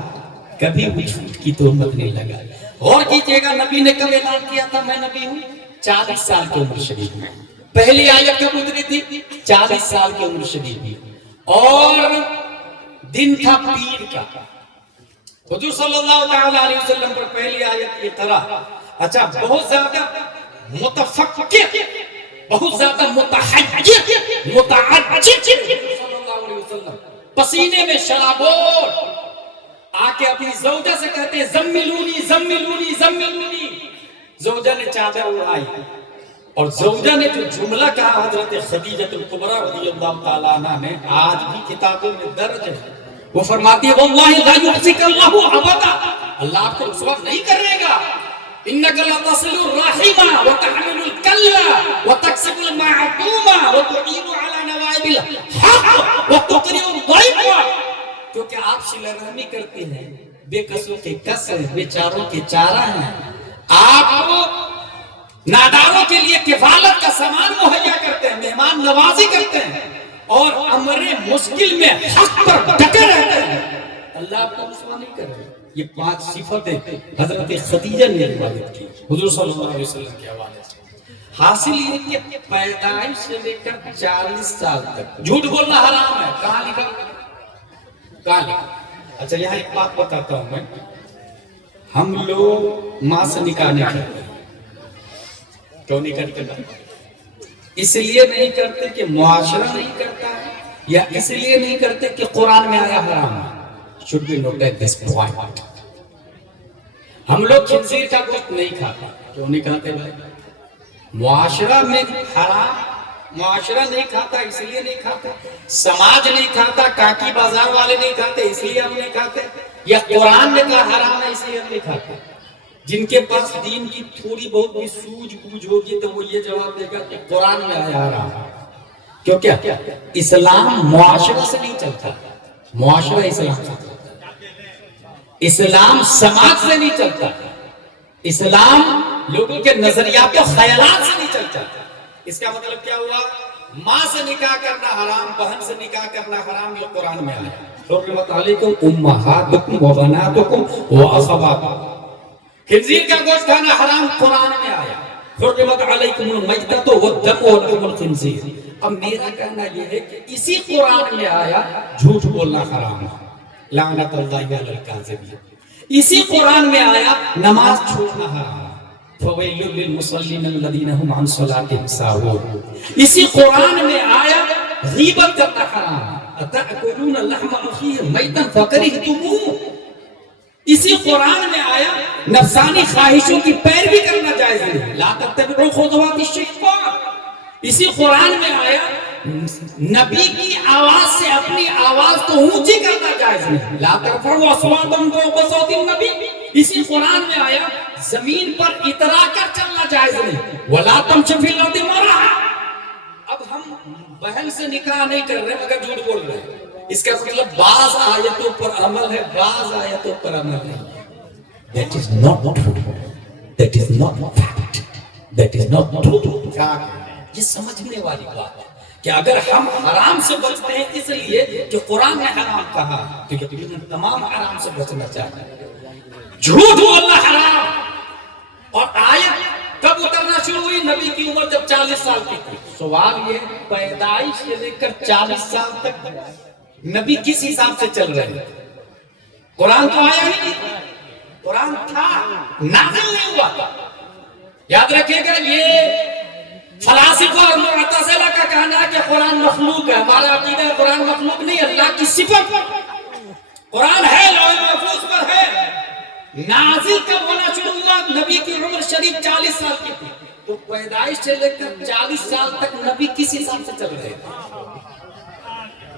کبھی وہ جھوٹ کی تہمت نہیں لگائی. غور کیجئے گا نبی نے کب اعلان کیا تھا میں نبی ہوں؟ 40 سال کی عمر شریف میں. پہلی آیت کب اتری تھی؟ 40 سال کی عمر شریف میں. اور دن تھا پیر کا. حضور صلی اللہ تعالی علیہ وسلم پر پہلی آیت یہ طرح. اچھا بہت زیادہ متفکر، بہت زیادہ متحجر، متعجب صلی اللہ علیہ وسلم پسینے میں شرابور آ کے اپنی زوجہ سے کہتے ہیں زملونی زملونی زملونی. زوجہ نے چادر اڑائی اور زوجہ نے جو جملہ کہا حضرت خدیجہ الکبریٰ رضی اللہ تعالیٰ عنہ نے آج بھی کتابوں میں درج ہے. وہ فرماتی ہے واللہ لا یخزیک اللہ ابدا، اللہ آپ کو رسوا نہیں کرے گا. انک لتصل الرحم وتحمل الکل وتکسب المعدوم وتعین علی نوائب الحق وتقری الضیف. کیونکہ آپ صلہ رحمی کرتے ہیں، بے کسوں کے کس ہیں، بیچاروں کے چارہ ہیں. آپ ناداروں کے لیے کفالت کا سامان مہیا کرتے ہیں، مہمان نوازی کرتے ہیں اور امر مشکل میں حق پر ڈٹے رہتے ہیں. اللہ آپ کو رسوا نہیں کرے. یہ 5 صفتیں حضرت خدیجہ نے روایت کی حضور صلی اللہ علیہ وسلم کے حوالے سے. حاصل یہ کہ پیدائش سے لے کر 40 سال تک جھوٹ بولنا حرام ہے. کہاں لکھا؟ کہاں لکھا؟ اچھا یہاں ایک بات بتاتا ہوں میں. ہم لوگ ماں سے نکاح نہیں کرتے. کیوں نہیں کرتے؟ اس لیے نہیں کرتے کہ معاشرہ نہیں کرتا ہے، یا اس لیے نہیں کرتے کہ قرآن میں آیا حرام ہے. should be noted this point. ہم لوگ خنزیر کا گوشت نہیں کھاتے. کیوں نہیں کھاتے بھائی؟ معاشرہ میں حرام. معاشرہ نہیں کھاتا اس لیے نہیں کھاتا، سماج نہیں کھاتا، کاکی بازار والے نہیں کھاتے اس لیے ہم نہیں کھاتے، یا قرآن نے کہا حرام ہے اس لیے ہم نہیں کھاتے. جن کے پاس دین کی تھوڑی بہت بھی سوجھ بوجھ ہوگی تو وہ یہ جواب دے گا کہ قرآن میں آیا حرام. کیونکہ اسلام معاشرہ سے نہیں چلتا. معاشرہ اسلام سے چلتا، اسلام سماج سے نہیں چلتا، اسلام لوگوں کے نظریات و خیالات سے نہیں چلتا. اس کا مطلب کیا ہوا؟ ماں سے نکاح کرنا حرام، بہن سے نکاح کرنا حرام، یہ قرآن میں آیا. حرمت علیکم امہاتکم و بناتکم و اخواتکم. خنزیر کا گوشت کھانا حرام قرآن میں آیا. حرمت علیکم المیتۃ والدم ولحم الخنزیر. اب میرا کہنا یہ ہے کہ اسی قرآن میں آیا جھوٹ بولنا حرام ہے. لعنت اللہ علی الکاذبین. اسی قرآن میں آیا نماز چھوڑنا حرام ہے. فویل للمصلین الذین هم عن صلاتهم ساہون. اسی قرآن میں آیا غیبت کرنا حرام ہے. اتأکلون لحم اخیکم میتا فکرہتموہ. اسی قرآن میں آیا نفسانی خواہشوں کی پیروی کرنا جائز نہیں. لا تتبعوا خطوات الشیطان. اسی قرآن میں آیا نبی کی آواز سے اپنی آواز کو اونچی کرنا جائز نہیں. لا ترفعوا اصواتکم فوق صوت النبی. اسی قرآن میں آیا زمین پر اترا کر چلنا جائز نہیں. ولا تمشوا فی الارض مرحا. اب ہم بہن سے نکاح نہیں کر رہے مگر جھوٹ بول رہے ہیں. اس کا مطلب بعض آیتوں پر عمل ہے، بعض آیتوں پر عمل نہیں. That is not true. That is not fact. That is not true. یہ سمجھنے والی بات ہے کہ اگر ہم حرام سے بچتے ہیں اس لیے کہ قرآن نے حرام کہا تو یہ تمام حرام سے بچنا چاہتے ہیں. جھوٹ بولنا حرام. اور آیت کب اترنا شروع ہوئی؟ نبی کی عمر جب 40 سال کی تھی. سوال یہ پیدائش سے لے کر 40 سال تک نبی کس حساب سے چل رہے ہیں؟ قرآن تو آیا ہی نہیں. قرآن تھا، نازل نہیں ہوا تھا. یاد رکھیے گا یہ فلاسفہ اور معتزلہ کا کہنا ہے کہ قرآن مخلوق ہے. ہمارا عقیدہ ہے قرآن مخلوق نہیں، اللہ کی صفت. قرآن ہے، لوح محفوظ پر ہے. نازل کب ہونا شروع ہوا؟ نبی کی عمر شریف 40 سال کی تھی. تو پیدائش سے لے کر 40 سال تک نبی کس حساب سے چل رہے تھے؟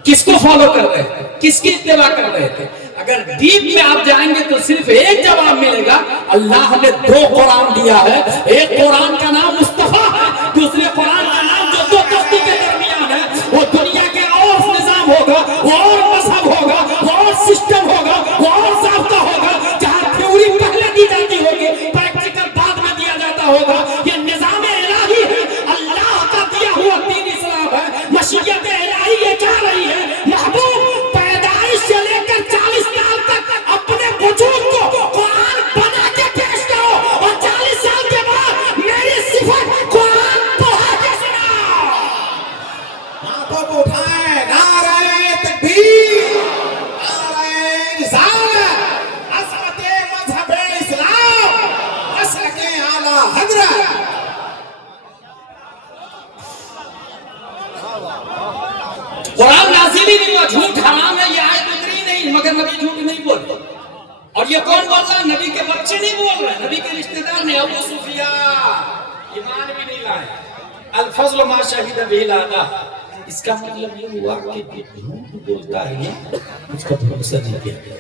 کس کو فالو کر رہے تھے؟ کس کی اتباع کر رہے تھے؟ اگر ڈیپ میں آپ جائیں گے تو صرف ایک جواب ملے گا. اللہ نے 2 قرآن دیا ہے. ایک قرآن کا نام مصطفیٰ ہے، دوسرے قرآن کا نام جو 2 کشتی کے درمیان ہے. وہ دنیا کے اور نظام ہوگا، وہ اور مذہب ہوگا، وہ اور سسٹم ہوگا، وہ اور ضابطہ ہوگا. جہاں تھیوری پہلے دی جاتی ہوگی، پریکٹیکل بعد میں دیا جاتا ہوگا. یہ نظام الہی ہے، اللہ کا دیا ہوا دین اسلام بول. اور یہ کون بول رہا ہے؟ نبی کے بچے نہیں بول رہے ہیں، نبی کے رشتہ دار نے. ابو سفیان ایمان بھی نہیں لائے. الفضل ما شہد به الاعداء. اس کا مطلب یہ ہوا کہ جھوٹ بولتا ہے نا اس کا بھروسہ نہیں کیا.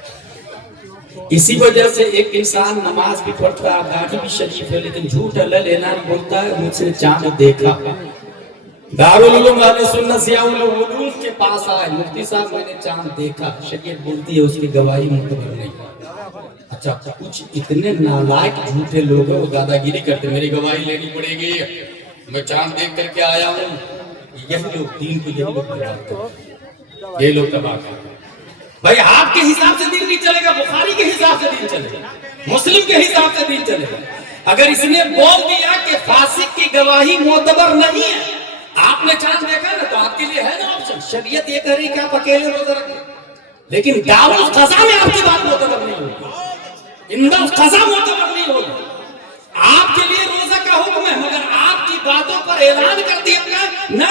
اسی وجہ سے ایک انسان نماز بھی پڑھتا ہے، داڑھی بھی شریف ہے، لیکن جھوٹ اللہ لینا بولتا ہے مجھ سے چاند دیکھا. دارالعلوم اہل سنت ضیاء العلوم کے پاس آئے، مفتی صاحب میں نے چاند دیکھا. شریعت بولتی ہے اس کی گواہی معتبر نہیں. اچھا کچھ اتنے نالائق جھوٹے لوگ ہیں وہ دادا گیری کرتے میری گواہی لینی پڑے گی، میں چاند دیکھ کر کے آیا ہوں. یہی لوگ دین کو یہی لوگ تباہ، یہ لوگ تباہ کرتے. بھائی آپ کے حساب سے دین نہیں چلے گا، بخاری کے حساب سے دین چلے گا، مسلم کے حساب سے دین چلے گا. اگر اس نے بول دیا کہ فاسق کی گواہی معتبر نہیں ہے، آپ نے چاند دیکھا نا تو آپ کے لیے ہے نا آپشن. شریعت یہ کہہ رہی کہ آپ اکیلے روزہ رکھیں، لیکن دعوت القضا میں آپ کی بات معتبر نہیں ہوگی، اندر قضا معتبر نہیں ہوگی. آپ کے لیے روزہ کا حکم ہے مگر آپ کی باتوں پر اعلان کر دیا نہ،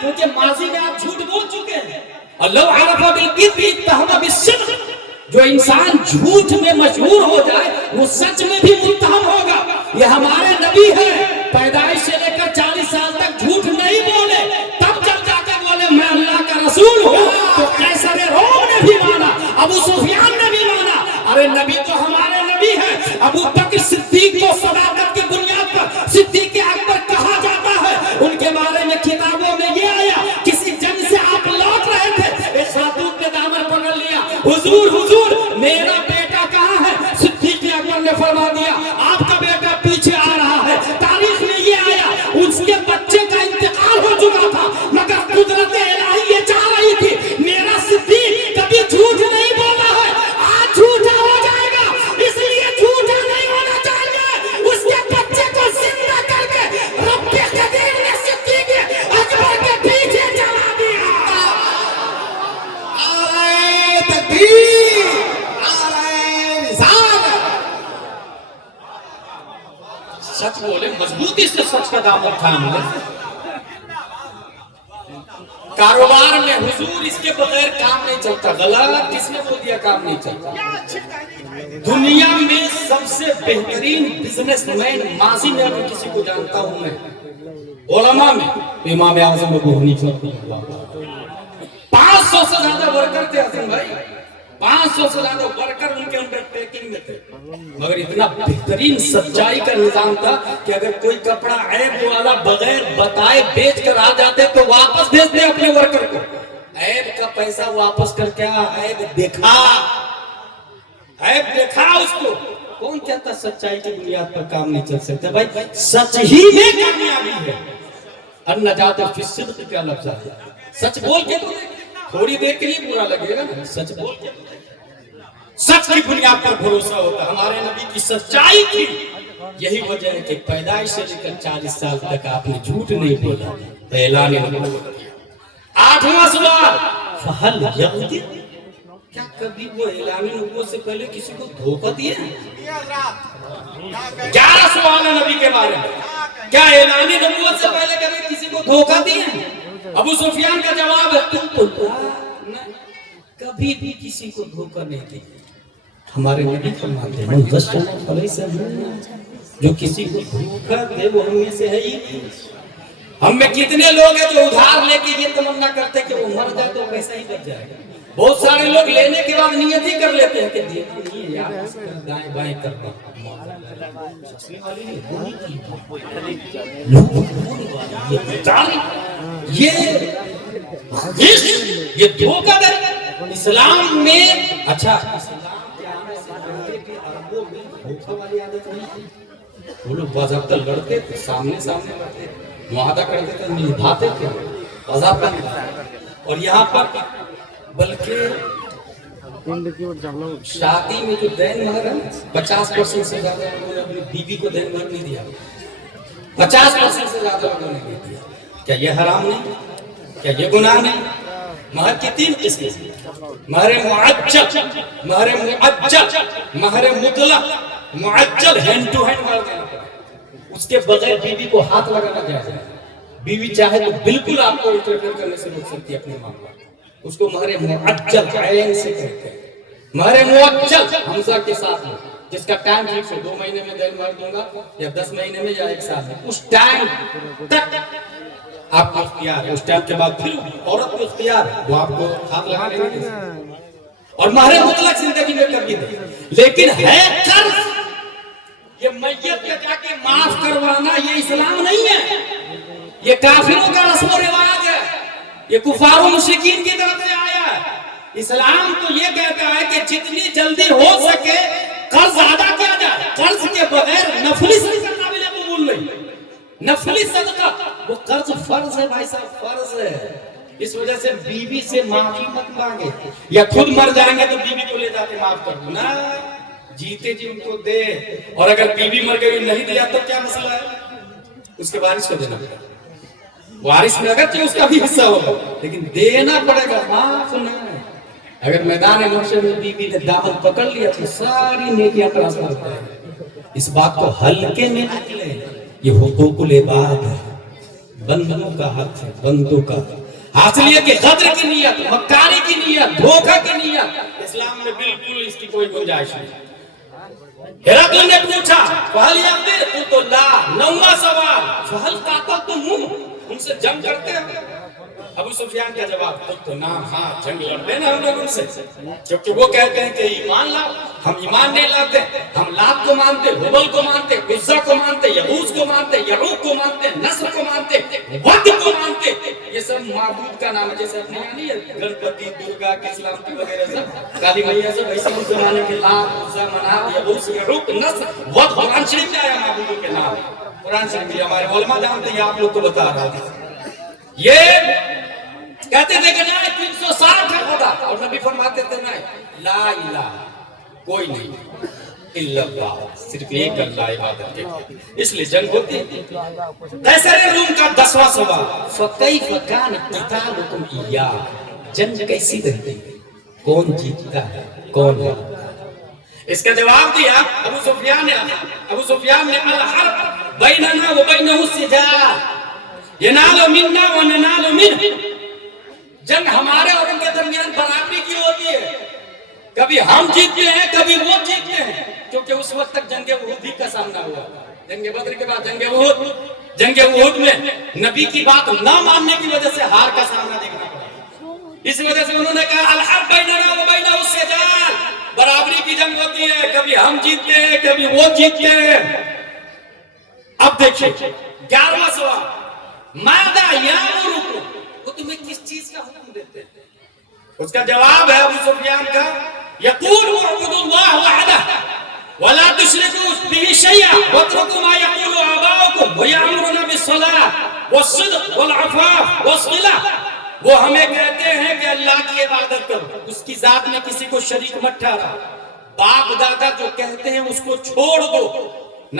کیونکہ ماضی میں آپ جھوٹ بول چکے ہیں. اللہ عرف بالکذب اتهم بالصدق. جو انسان جھوٹ میں مشہور ہو جائے وہ سچ میں بھی متہم ہوگا. یہ ہمارے نبی ہے، پیدائش سے لے کر 40 سال تک جھوٹ نہیں بولے، تب جب جا کے بولے میں اللہ کا رسول ہوں تو قیصر روم نے بھی مانا، ابو سفیان نے بھی مانا. ارے نبی تو ہمارے نبی ہے. ابو بکر صدیق کو صداقت کی بنیاد پر صدیق اکبر کہا جاتا ہے. ان کے بارے میں کتابوں میں یہ آیا، کسی جنگ سے آپ لوٹ رہے تھے، ایک خاتون نے دامن پکڑ لیا، حضور حضور میرا بیٹا کہاں ہے؟ صدیق اکبر نے فرما دیا آپ کا بیٹا پیچھے آ رہا ہے. تاریخ میں یہ آیا اس کے بچے کا انتقال ہو چکا تھا مگر قدرت الہی یہ چاہ رہی تھی میرا صدیق کبھی جھوٹ نہیں بولا ہے، آج جھوٹا ہو جائے گا، اس لیے جھوٹا نہیں ہونا چاہیے. اس کے بچے کو زندہ کر کے رب قدیر نے صدیق اکبر کے پیچھے چلا دیا. نعرہ تکبیر، نعرہ رسالت. سچ بولے، مضبوطی سے سچ کا دامن تھام لے. کاروبار میں حضور اس کے بغیر کام نہیں چلتا. غلط کس نے بول دیا کام نہیں چلتا؟ دنیا میں سب سے بہترین بزنس مین ماضی میں اگر کسی کو جانتا ہوں میں علماء میں امام اعظم ابو حنیفہ. 500 سے زیادہ ورکر تھے حسن بھائی، 500 سے زیادہ ورکر ان کے انڈر ٹیکنگ میں تھے، مگر اتنا بہترین سچائی کا نظام تھا کہ اگر کوئی کپڑا عیب والا بغیر بتائے بیچ کر آ جاتے تو واپس بھیج دے اپنے ورکر کو. عیب کا پیسہ واپس کر کے عیب دیکھا، عیب دیکھا اس کو. کون کہتا سچائی کی بنیاد پر کام نہیں چل سکتا؟ بھائی سچ ہی میں کامیابی ہے. النجات فی الصدق کا لفظ ہے. سچ بول کے تو تھوڑی دیر کے لیے برا لگے گا نا، سچ بول کے سچ کی بنیاد پر بھروسہ ہوتا. ہمارے نبی کی سچائی تھی. یہی وجہ ہے کہ پیدائش سے لے کر 40 سال تک آپ نے جھوٹ نہیں بولا، اعلان نبوت کیا. 8واں سوال، فہل یغدر، کیا کبھی وہ اعلان نبوت سے پہلے کسی کو دھوکہ دیا؟ 11 سوال ہے نبی کے بارے میں. کیا اعلان نبوت سے پہلے کبھی کسی کو دھوکہ دیا؟ ابو سفیان کا جواب ہے تم تو کبھی بھی کسی کو دھوکہ نہیں دیا. ہمارے نبی فرماتے ہیں جو کسی کو دھوکہ دے وہ ہم میں سے ہے ہی نہیں. ہم میں کتنے لوگ ہیں جو ادھار لے کے یہ تمنا کرتے کہ وہ مر جائے تو پیسہ ہی بچ جائے گا. بہت سارے لوگ لینے کے بعد نیت ہی کر لیتے ہیں کہ دینا نہیں ہے یار، اس پر دائیں بائیں کرنا. یہ دھوکہ دے اسلام میں. اچھا وہ لوگ باضابطہ لڑتے تھے، سامنے لڑتے تھے، معاہدہ کرتے تھے، نبھاتے تھے باضابطہ. اور یہاں پر بلکہ شادی میں جو دین مہر ہے 50% سے زیادہ لوگوں نے اپنی بیوی کو دین مہر نہیں دیا. 50% سے زیادہ لوگوں نے نہیں دیا. کیا یہ حرام نہیں؟ کیا یہ گناہ نہیں؟ مہر کی 3 قسمیں، مہر معجل، مہر مؤجل، مہر مطلق. معجل ہینڈ ٹو ہینڈ مہر دینا پڑتا ہے، اس کے بغیر بیوی کو ہاتھ لگانا جائز ہے. بیوی چاہے تو بالکل آپ کو انٹرفیئر کرنے سے روک سکتی ہے اپنے معاملات. اس کو مہر معجل عین سے کہتے ہیں. مہر موچل حمزہ کے ساتھ میں، جس کا ٹائم فکس ہو، 2 مہینے میں دین مہر دوں گا یا 10 مہینے میں یا 1 سال میں، اس ٹائم تک آپ کا اختیار ہے. اس ٹائم کے بعد پھر عورت کو اختیار ہے، وہ آپ کو ہاتھ لگانے نہیں دے سکتی. اور مہر مطلق زندگی میں کبھی نہیں. لیکن ہے قرض، یہ میت کے جا کے معاف کروانا، یہ اسلام نہیں ہے، یہ کافروں کا رسم و رواج ہے، یہ کفار و مشرکین کی طرف سے آیا ہے. اسلام تو یہ کہتا ہے کہ جتنی جلدی ہو سکے قرض ادا کیا جائے. قرض کے بغیر نفلی صدقہ قابل قبول نہیں. نفلی صدقہ وہ قرض فرض ہے بھائی صاحب، فرض ہے. اس وجہ سے بیوی سے معافی مت مانگے، یا خود مر جائیں گے تو بیوی کو لے جاتے معاف کر دو نا، جیتے جی ان کو دے. اور اگر بیوی مر گئی نہیں دیا تو کیا مسئلہ ہے؟ اس کے وارث کو دینا پڑے گا. وارث میں اگرچہ اس کا بھی حصہ ہوگا لیکن دینا پڑے گا، معاف نہ. اگر میدان محشر میں بیوی نے دامن پکڑ لیا تو ساری نیکیاں ٹرانسفر ہو جائیں گی. اس بات کو ہلکے میں نہ لیں، یہ حقوق العباد ہے، بندوں کا حق ہے، بندوں کا. حاصلیت کی غدر کی نیت، مکاری کی نیت، دھوکہ کی نیت اسلام میں بالکل اس کی کوئی گنجائش نہیں. ہرقل نے پوچھا فہل یقدر قلت لا، 9واں سوال فہل قاتلتم، ان سے جنگ کرتے ہیں؟ ابو سفیان کا جواب تو نام، ہاں جنگ لڑتے نا ہم لوگ ان سے، کیونکہ وہ کہتے ہیں کہ ایمان لاؤ. ہم ایمان نہیں لاتے، ہم لات کو مانتے، ہبل کو مانتے، عزا کو مانتے، یغوث کو مانتے، یعوق کو مانتے، نصر کو مانتے، ود کو مانتے. یہ سب معبود کا نام ہے، جیسے اپنے یہاں نہیں ہے گنپتی، درگا، اسلام کی وغیرہ سب کالی میا سب ایسے اس زمانے کے لات، عزا، منات، یغوث، یعوق، نصر، ود. قرآن شریف میں آیا معبودوں کے نام، قرآن شریف میں ہمارے علماء جانتے ہیں، آپ لوگ کو بتا رہا ہوں. یہ کہتے تھے کہ نہیں 360 ہے خدا، اور نبی فرماتے تھے نہیں، لا الہ کوئی نہیں الا اللہ، صرف ایک اللہ عبادت کے. اس لیے جنگ ہوتی ہے. قیصر روم کا 10واں سوال فکیف کان قتالکم ایاہ، جنگ کیسی رہتی ہے، کون جیتتا ہے کون ہارتا ہے؟ اس کا جواب دیا ابو سفیان نے الحرب بیننا و بینہ السجال ینال منا و ننال منہ. جنگ ہمارے اور ان کے درمیان برابری کی ہوتی ہے، کبھی ہم جیتتے ہیں کبھی وہ جیتتے ہیں، کیونکہ اس وقت تک جنگ احد کا سامنا ہوا. جنگ بدر کے بعد جنگ احد میں نبی کی بات نہ ماننے کی وجہ سے ہار کا سامنا دیکھنا پڑا. اس وجہ سے انہوں نے کہا الحرب بیننا و بینہ السجال، برابری کی جنگ ہوتی ہے، کبھی ہم جیتتے ہیں کبھی وہ جیتتے ہیں. اب دیکھیں 11واں سوال ماذا یامرکم، وہ تمہیں کس چیز کا حکم دیتے ہیں؟ اس کا جواب ہے ابو سفیان کا یقول اعبدوا اللہ وحدہ ولا تشركوا به شيئا واتركوا ما يقول آباؤكم ويأمرنا بالصلاة والصدق والعفاف والصلة. وہ ہمیں کہتے ہیں کہ اللہ کی عبادت کرو، اس کی ذات میں کسی کو شریک مت ٹھہراؤ، باپ دادا جو کہتے ہیں اس کو چھوڑ دو،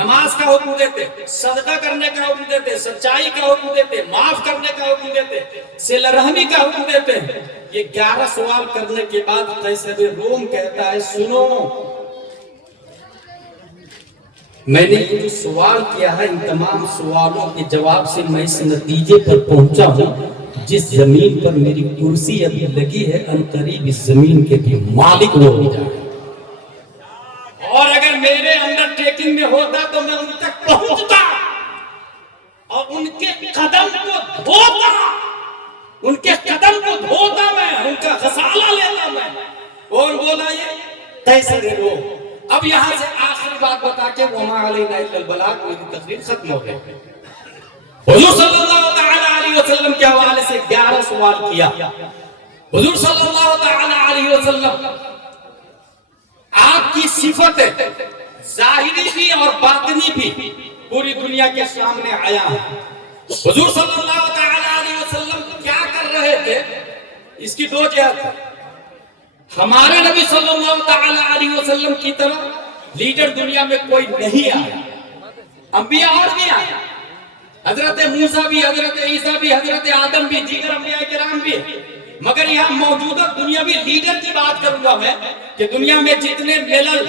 نماز کا حکم دیتے، صدقہ کرنے کا حکم دیتے، سچائی کا حکم دیتے، معاف کرنے کا حکم دیتے، صلہ رحمی کا حکم دیتے ہیں. یہ 11 سوال کرنے کے بعد قیصر روم کہتا ہے سنو، میں نے یہ جو سوال کیا ہے ان تمام سوالوں کے جواب سے میں اس نتیجے پر پہنچا ہوں جس زمین پر میری کرسی ابھی لگی ہے ان قریب اس زمین کے بھی مالک وہ ہو جائے. اور اگر میرے انڈر ٹیکنگ میں ہوتا تو میں ان تک پہنچتا اور ان کے قدم کو دھوتا، ان کے قدم کو دھوتا میں، ان کا غسالہ لیتا میں. اور بولا یہ قیصر روم. اب یہاں سے آخری بات بتا کے وما علینا الا البلاغ، میری تقریر ختم ہو گئی. حضور صلی اللہ تعالی علیہ وسلم کے حوالے سے 11 سوال کیا. حضور صلی اللہ تعالی علیہ وسلم آپ کی صفت ظاہری بھی اور باطنی بھی پوری دنیا کے سامنے آیا ہے. حضور صلی اللہ تعالی علیہ وسلم کیا کر رہے تھے، اس کی 2 جہت ہے. ہمارے نبی صلی اللہ تعالی علیہ وسلم کی طرح لیڈر دنیا میں کوئی نہیں آیا. انبیاء اور بھی آئے، حضرت موسیٰ بھی، حضرت عیسیٰ بھی، حضرت آدم بھی، دیگر انبیاء کرام بھی. مگر یہاں موجودہ دنیاوی لیڈر کی بات کروں گا میں کہ دنیا میں جتنے ملل،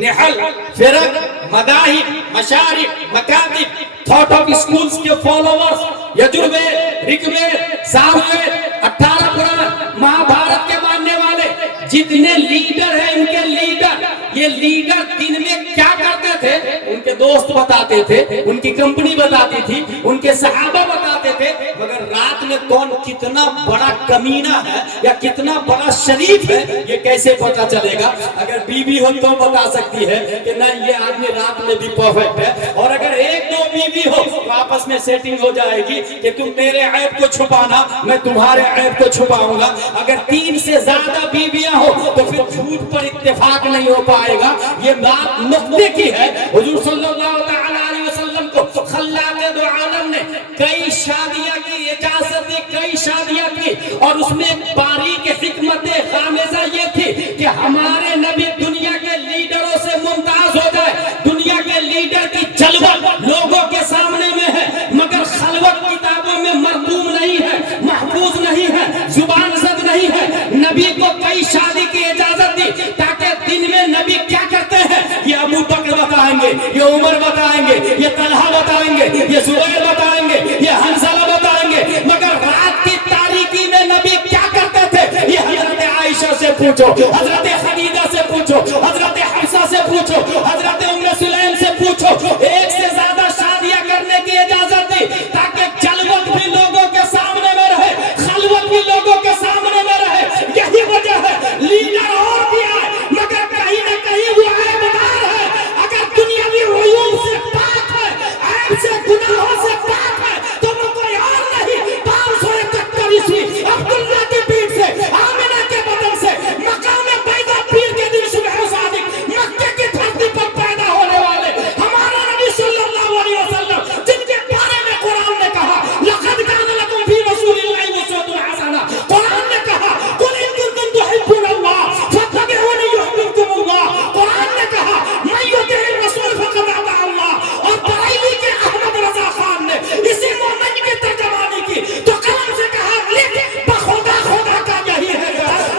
نحل، فرق، مذاہب، مشارق، مکاتب، تھاٹ آف اسکولز کے فالوورز، یجروے، رگوے، ساموے، 18 قرآن، مہابھارت کے ماننے والے جتنے لیڈر ہیں ان کے لیڈر، یہ لیڈر دن میں کیا کرتے تھے ان کے دوست بتاتے تھے، ان کی کمپنی بتاتی تھی، ان کے صحابہ بتاتے تھے، مگر رات میں کون کتنا بڑا کمینہ ہے یا کتنا بڑا شریف ہے یہ کیسے پتا چلے گا؟ اگر بیوی ہو تو بتا سکتی ہے کہ نہ یہ آدمی رات میں بھی پرفیکٹ ہے، اور اگر ایک دو بیوی ہو تو آپس میں سیٹنگ ہو جائے گی کہ تم میرے عیب کو چھپانا، میں تمہارے عیب کو چھپاؤں گا۔ اگر 3 سے زیادہ بیویاں ہو تو پھر جھوٹ پر اتفاق نہیں ہو پائے گا۔ یہ بات نقطے کی ہے۔ حضور صلی اللہ علیہ وسلم کو خلاق دو عالم نے کئی شادیاں کی اجازت دی، کئی شادیاں کی، اور اس میں ایک باریک حکمت غامضہ یہ تھی کہ ہمارے نبی دنیا کے لیڈروں سے ممتاز ہو جائے۔ دنیا کے لیڈر کی جلوت لوگوں کے سامنے میں ہے، مگر خلوت کتابوں میں مرقوم نہیں ہے، محفوظ نہیں ہے، زبان زد نہیں ہے۔ نبی کو کئی شادی کی اجازت دی تاکہ دن میں نبی کیا کرتے ہیں یہ ابو بکر بتائیں گے، یہ عمر بتائیں گے، یہ طلحہ بتائیں گے، یہ زبیر بتائیں گے، یہ حنظلہ بتائیں گے، مگر رات کی تاریکی میں نبی کیا کرتے تھے یہ حضرت عائشہ سے پوچھو، حضرت خدیجہ سے پوچھو، حضرت حفصہ سے پوچھو، حضرت ام سلیم سے پوچھو۔ ایک سے زیادہ شادیاں کرنے کی اجازت دی تاکہ جلوت بھی لوگوں کے سامنے میں رہے، خلوت بھی لوگوں کے سامنے میں رہے۔ یہی وجہ ہے لیڈر اور بھی آئے مگر کہیں نہ کہیں وہ عیبدار ہے۔ اگر دنیاوی عیوب سے پاک ہے، عیب سے گناہوں سے پاک ہے، تو وہ کوئی اور نہیں 571 عبداللہ کی پیٹھ سے، آمنہ کے بدن سے، مقام بیضا پیر کے دن صبح صادق مکہ کی دھرتی پر پیدا ہونے والے ہمارا نبی صلی اللہ علیہ وسلم، جن کے بارے میں قرآن نے کہا لقد کان لکم فی رسول اللہ اسوۃ حسنہ، قرآن نے کہا قل ان کنتم تحبون اللہ فاتبعونی یحببکم اللہ، قرآن نے کہا من یطع الرسول فقد اطاع اللہ، اور بریلی کے احمد رضا خان نے اسی مومن کی ترجمانی کی تو قلم سے کہا لکھ بخدا خدا کا یہی ہے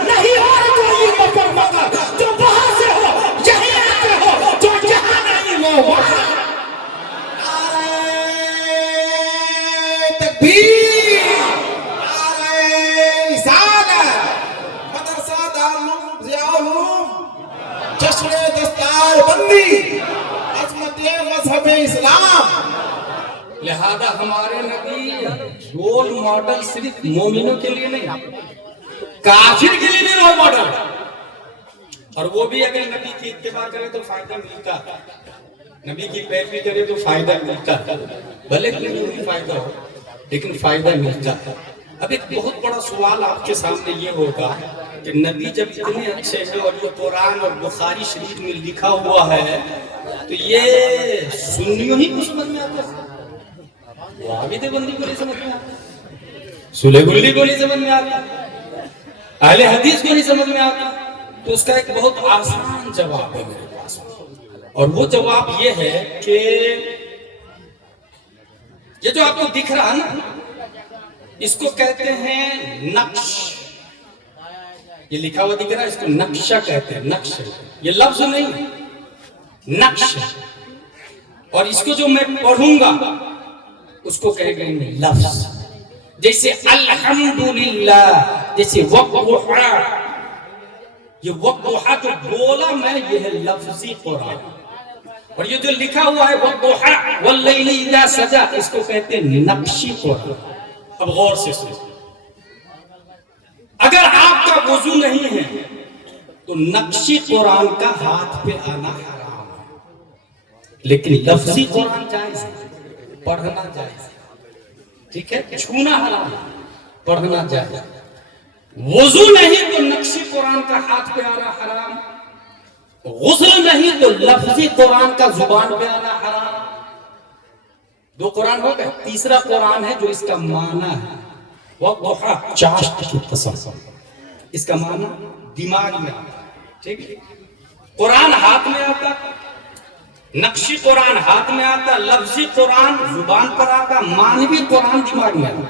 نہیں اور کوئی مفر مگر جو وہاں سے ہو یہی آتے ہو جو جہاں نہیں وہ وہاں۔ نعرہ تکبیر، نعرہ رسالت، مدرسہ دارالعلوم ضیاء العلوم، جشن دستار بندی، عظمت مذہب اسلام۔ لہذا ہمارے نبی رول ماڈل صرف مومنوں کے لیے نہیں، کافر کے لیے بھی رول ماڈل، اور وہ بھی اگر نبی کی اتباع کرے تو فائدہ ملتا ہے، نبی کی پیروی کرے تو فائدہ ملتا ہے، بھلے نہیں فائدہ ہو لیکن فائدہ ملتا ہے۔ اب ایک بہت بڑا سوال آپ کے سامنے یہ ہوگا کہ نبی جب اتنے اچھے ہیں اور یہ قرآن اور بخاری شریف میں لکھا ہوا ہے تو یہ سنیوں ہی کو سمجھ میں آتا ہے، وہابی دیوبندی کو نہیں سمجھ میں آتا، سلح گلی کو نہیں سمجھ میں آتا، اہل حدیث کو نہیں سمجھ میں آتا؟ تو اس کا ایک بہت آسان جواب ہے میرے پاس، اور وہ جواب یہ ہے کہ یہ جو آپ کو دکھ رہا نا اس کو کہتے ہیں نقش، یہ لکھا ہوا دکھ رہا ہے اس کو نقشہ کہتے ہیں، نقش، یہ لفظ نہیں نقش، اور اس کو جو میں پڑھوں گا اس کو کہے گا لفظ، جیسے الحمدللہ، جیسے وقوحا، یہ وقوحا جو بولا میں یہ ہے لفظی قرآن، اور یہ جو لکھا ہوا ہے وقوحا واللیل اذا سجا اس کو کہتے ہیں نقشی قرآن۔ اب غور سے سنیں، اگر آپ کا وضو نہیں ہے تو نقشی قرآن کا ہاتھ پہ آنا حرام ہے، لیکن لفظی قرآن جائز ہے، پڑھنا جائز ہے، ٹھیک ہے، چھونا حرام ہے، پڑھنا جائز ہے۔ وضو نہیں تو نقشی قرآن کا ہاتھ پہ آنا حرام، غسل نہیں تو لفظی قرآن کا زبان پہ آنا حرام۔ دو قرآن ہو گئے، تیسرا قرآن ہے جو اس کا معنی ہے، وضحا، چاشت کی قسم، اس کا معنی دماغ میں آتا ہے، ٹھیک ہے، قرآن ہاتھ میں آتا، نقشی قرآن ہاتھ میں آتا، لفظی قرآن زبان پر آتا، معنوی قرآن دماغ میں آتا۔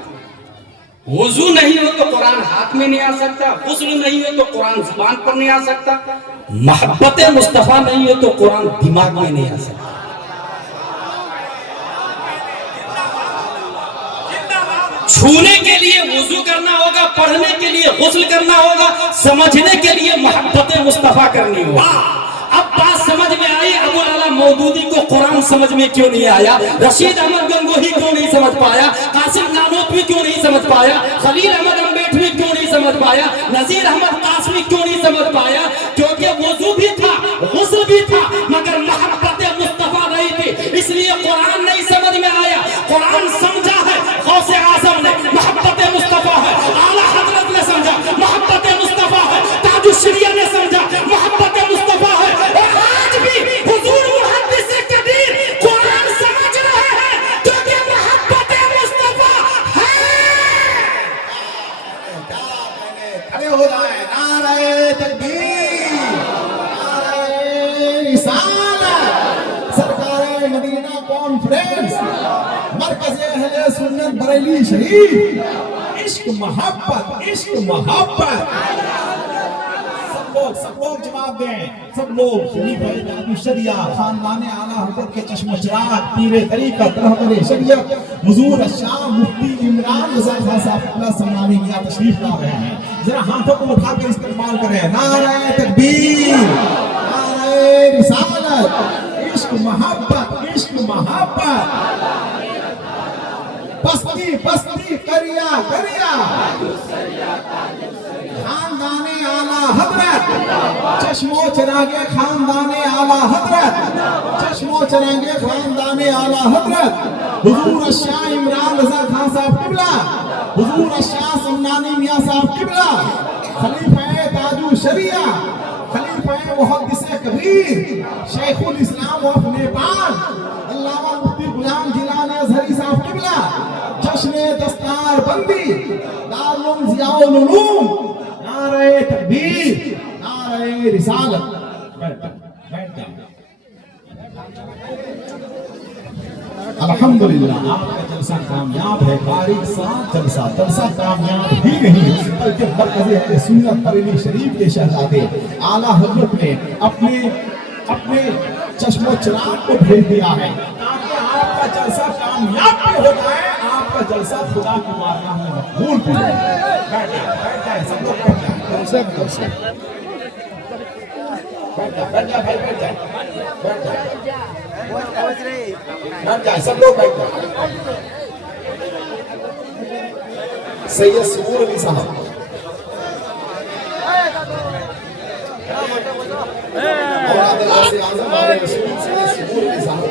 وضو نہیں ہو تو قرآن ہاتھ میں نہیں آ سکتا، غسل نہیں ہو تو قرآن زبان پر نہیں آ سکتا، محبت مصطفیٰ نہیں ہو تو قرآن دماغ میں نہیں آ سکتا۔ چھونے کے لیے وضو کرنا ہوگا، پڑھنے کے لیے غسل کرنا ہوگا، سمجھنے کے لیے محبت مصطفیٰ کرنی ہوگا۔ اب بات سمجھ میں آئی، ابو الاعلیٰ مودودی کو قرآن سمجھ میں کیوں نہیں آیا، رشید احمد گنگوہی کیوں نہیں سمجھ پایا، قاسم نانوتوی کیوں نہیں سمجھ پایا، خلیل احمد امبیٹوی کیوں نہیں سمجھ پایا، نذیر احمد قاسمی کیوں نہیں سمجھ پایا؟ کیونکہ وضو بھی تھا، غسل بھی تھا، مگر محبت مصطفیٰ نہیں تھی، اس لیے قرآن نہیں سمجھ میں آیا۔ قرآن سمجھا ہے غوث اعظم نے، محبت مصطفیٰ ہے، اعلیٰ حضرت نے سمجھا محبت مصطفیٰ ہے، تاج الشریعہ نے سمجھا محبت مصطفیٰ ہے، اور آج بھی حضور محدث کبیر قرآن سمجھ رہے ہیں کیونکہ محبت مصطفیٰ ہے۔ کھڑے ہو جائیں، نعرہ تکبیر، نعرہ رسالت، سرکار مدینہ کانفرنس، مرکز اہل سنت بریلی شریف، عشق محبت، عشق محبت۔ سب لوگ جواب دیں، سب لوگ شریف ہے تاج الشریعہ، خاندان اعلیٰ حضرت کے چشم و چراغ، پیر طریقت، رہبر شریعت حضور الشاہ مفتی عمران رضا خان صاحب اللہ سمنانی کیا تشریف لا رہے ہیں۔ ذرا ہاتھوں کو اٹھا کر استقبال کریں، نعرہ تکبیر، نعرہ رسالت، عشق محبت، عشق محبت، پستی پستی کریا کریا، خاندان اعلیٰ حضرت، چشم و چراغ خاندان اعلیٰ حضرت، چشم و چراغ خاندان اعلیٰ حضرت حضور الشاہ عمران رضا خان صاحب قبلہ، حضور الشاہ سمنانی میاں صاحب قبلہ، خلیفہ تاج الشریعہ، خلیفہ محدث کبیر، شیخ الاسلام آف نیپال، علامہ مفتی غلام جیلانی ازہری صاحب قبلہ، جشن دستار بندی، دارالعلوم ضیاء العلوم، نعرہ تکبیر، نعرہ رسالت۔ بیٹھ جائیں۔ الحمدللہ آپ کا جلسہ کامیاب ہے، تاریخ ساتھ جلسہ کامیاب ہی نہیں بلکہ مرکز اہل سنت بریلی شریف کے شہزادے اعلیٰ حضرت نے اپنے چشم و چراغ کو بھیج دیا ہے تاکہ آپ کا جلسہ کامیاب بھی ہو جائے، آپ کا جلسہ خدا کی بارگاہ میں مقبول بھی ہو جائے۔ بیٹھ جائیں، سب لوگ بیٹھ جائیں، بیٹھ جائیں، سب لوگ بیٹھ جائیں۔ سید سبور علی صاحب، اولاد غوث اعظم علیہ رسول سید سبور علی صاحب۔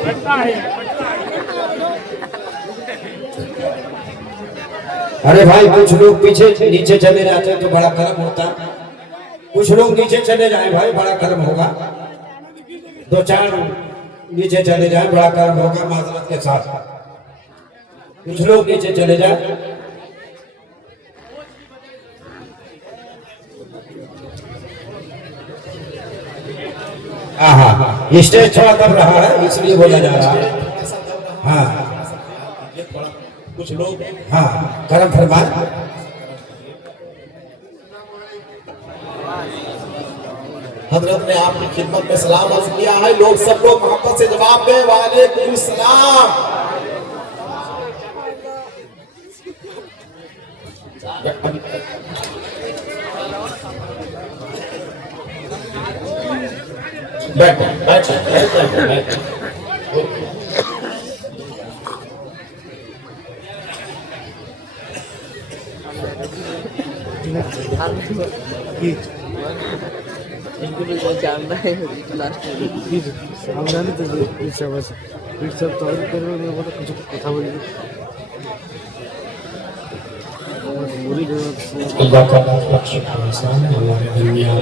ارے بھائی کچھ لوگ پیچھے نیچے چلے جاتے ہیں تو بڑا کرم ہوتا، کچھ لوگ نیچے چلے جائیں بھائی، بڑا کرم ہوگا، دو چار نیچے چلے جائیں، بڑا کرم ہوگا معذرت کے ساتھ، کچھ لوگ نیچے چلے جائیں۔ اسٹیج تھوڑا دب رہا ہے اس لیے بولا جا رہا ہے۔ ہاں کچھ لوگ ہاں کرم فرمائے۔ حضرت نے آپ کی خدمت میں سلام عرض کیا ہے، لوگ سب لوگ محبت سے جواب دیں، وعلیکم السلام۔ بیٹھ۔ جاننا ہے لاسٹ সামনে তো হিসাব আছে হিসাব তৈরি করবে না বলে কিছু কথা বলি اللہ کا لاکھ شکر احسان ہے، ہمارے درمیان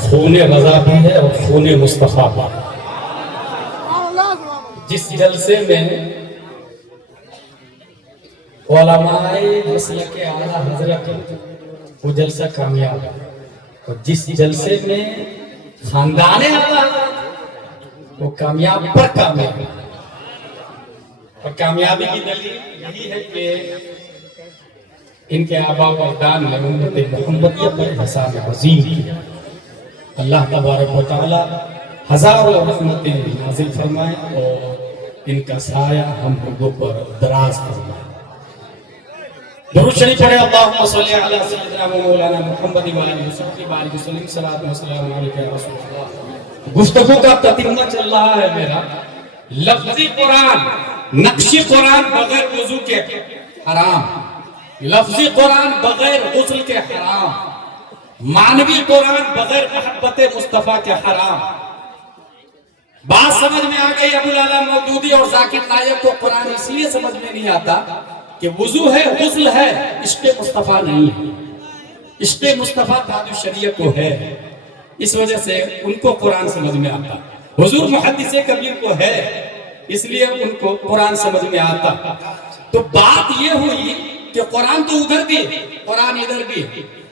خون رضا بھی ہے اور خون مصطفیٰ بھی۔ جس جلسے میں علماء مسلک اعلیٰ حضرت وہ جلسہ کامیاب ہے، اور جس جلسے میں خاندان اعلیٰ وہ کامیاب پر کامیاب ہے، اور کامیابی کی دلیل یہی ہے کہ ان کے آباء و اجداد نے امت محمدیہ پر حساب عظیم کیا۔ اللہ تبارک و تعالی ہزاروں رحمتیں نازل فرمائے اور ان کا سایہ ہم لوگوں پر دراز فرمائے۔ درود شریف پڑھے اللہم صلی علی سیدنا و مولانا محمد و آلہ وسلم صلاۃ و سلام علیکہ یا رسول اللہ. گفتگو کا تتمہ چل رہا ہے میرا. لفظی قرآن، نقشی قرآن بغیر وضو کے حرام، لفظی قرآن بغیر غسل کے حرام، معنوی قرآن بغیر محبت مصطفیٰ کے حرام. بات سمجھ میں آ گئی. ابو العلا مودودی اور ذاکر نائک کو قرآن اس لیے سمجھ میں نہیں آتا کہ وضو ہے، غسل ہے، عشق مصطفیٰ نہیں ہے. عشق مصطفیٰ تاج الشریعہ کو ہے، اس وجہ سے ان کو قرآن سمجھ میں آتا. حضور محدث کبیر کو ہے، اس لیے ان کو قرآن سمجھ میں آتا. تو بات یہ ہوئی کہ قرآن تو ادھر بھی، قرآن ادھر بھی.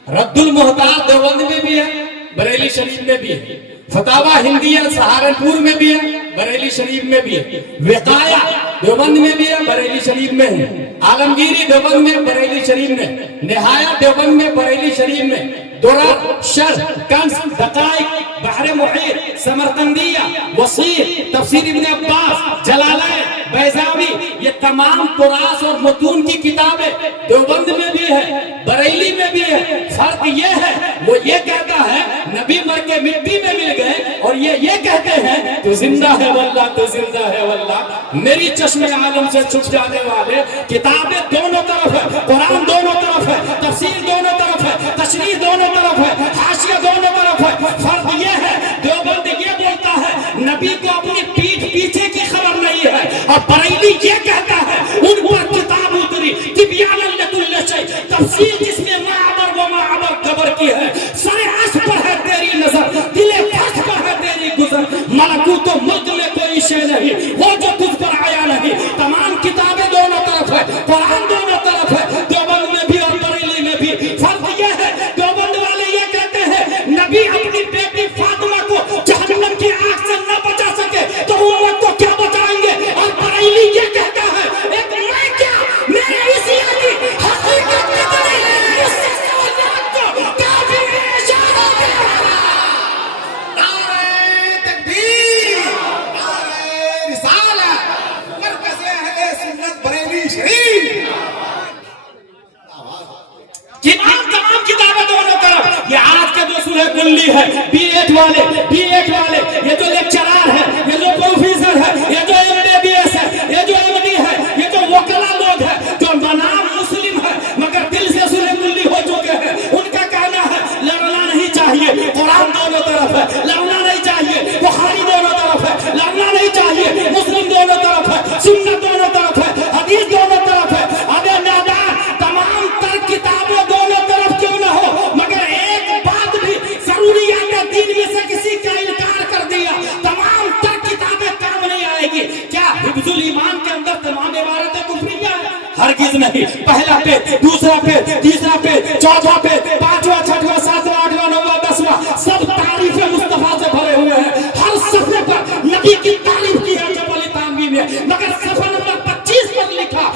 رد المحتاج دیوبند میں بھی ہے، بریلی شریف میں بھی ہے. فتاوی ہندیہ سہارنپور میں بھی ہے، بریلی شریف میں بھی ہے. وقایہ دیوبند میں بھی ہے، بریلی شریف میں ہے. عالمگیری دیوبند میں، بریلی شریف میں. نہایہ دیوبند میں، بریلی شریف میں. درر، شرح، کنز، دقائق، بحر محیط، سمرقندیہ، وسیع، تفسیر ابن عباس، جلالین، بیضاوی، یہ تمام تراث اور متون کی کتابیں دیوبند میں بھی ہے، بریلی میں بھی ہے. فرق یہ ہے، وہ یہ کہتا ہے نبی مر کے مٹی میں مل گئے، اور یہ کہتے ہیں تو زندہ ہے واللہ، تو زندہ ہے واللہ. میری چشم عالم سے چھپ جانے والے، کتابیں دونوں طرف ہے، قرآن دونوں طرف ہے، تفسیر دونوں طرف ہے، تشریح دونوں طرف ہے، حاشیہ دونوں طرف ہے. فرق یہ ہے، دیوبند یہ بولتا ہے نبی کو اپنی پیٹھ پیچھے کی خبر نہیں ہے، اور بریلی یہ کہتا ہے ان پر کتاب اتری تبیان لکل شیء، تفسیر جس میں معبر و معبر قبر کی ہے. سر عرش پر ہے تیری نظر، دل فرش پر ہے تیری گزر. ملکوت و ملک میں کوئی شے نہیں وہ جو تجھ پر آیا نہیں. تمام کتابیں دونوں طرف ہے، قرآن دونوں طرف ہے، دیوبند میں بھی اور بریلی میں بھی. فرق یہ ہے، دیوبند والے یہ کہتے ہیں نبی اپنی بیٹی فاطمہ کو جہنم کی آگ سے نہ بچا سکے تو امت کو کیا بچائیں گے. اور بریلی یہ کہتا ہے ایک میں کیا، میرے اسی کی حقیقت کتنی، اس سے سوالات کو کافی اشارہ دے. نعرہ تکبیر، نعرہ رسالت، مرکز اہل سنت بریلی شریف. تمام کتابیں دونوں طرف. یہ آج کے جو سلح کلی ہے، بی ایڈ والے، یہ جو لیکچرار ہے، یہ جو پروفیسر ہے، یہ جو MBBS ہے، یہ جو MD ہے، یہ جو وکلا لوگ ہیں جو نام مسلم ہے مگر دل سے سلح کلی ہو چکے ہیں، ان کا کہنا ہے لڑنا نہیں چاہیے. قرآن دونوں طرف ہے، لڑنا نہیں چاہیے. بخاری دونوں طرف ہے، لڑنا نہیں چاہیے. مسلم دونوں طرف ہے، سنت دونوں طرف ہے، حدیث دونوں طرف ہے. ابے نادان، تمام تر کتابیں دونوں طرف کیوں نہ ہو، مگر ایک بات بھی ضروریات دین میں سے کسی کا انکار کر دیا، تمام تر کتابیں کام نہیں آئے گی. کیا حفظ الایمان کے اندر تمام عبارتیں کفریہ ہیں؟ ہرگز نہیں. پہلا پیج، دوسرا پیج، تیسرا پیج، چوتھا پیج، پانچواں، چھٹواں، ساتواں، آٹھواں، نواں، دسواں، سب تعریف مصطفیٰ سے بھرے ہوئے ہیں. ہر صفحے پر نبی کی تعریف کی ہے جبل تعمیم میں، مگر صفحہ نمبر 25 پر لکھا،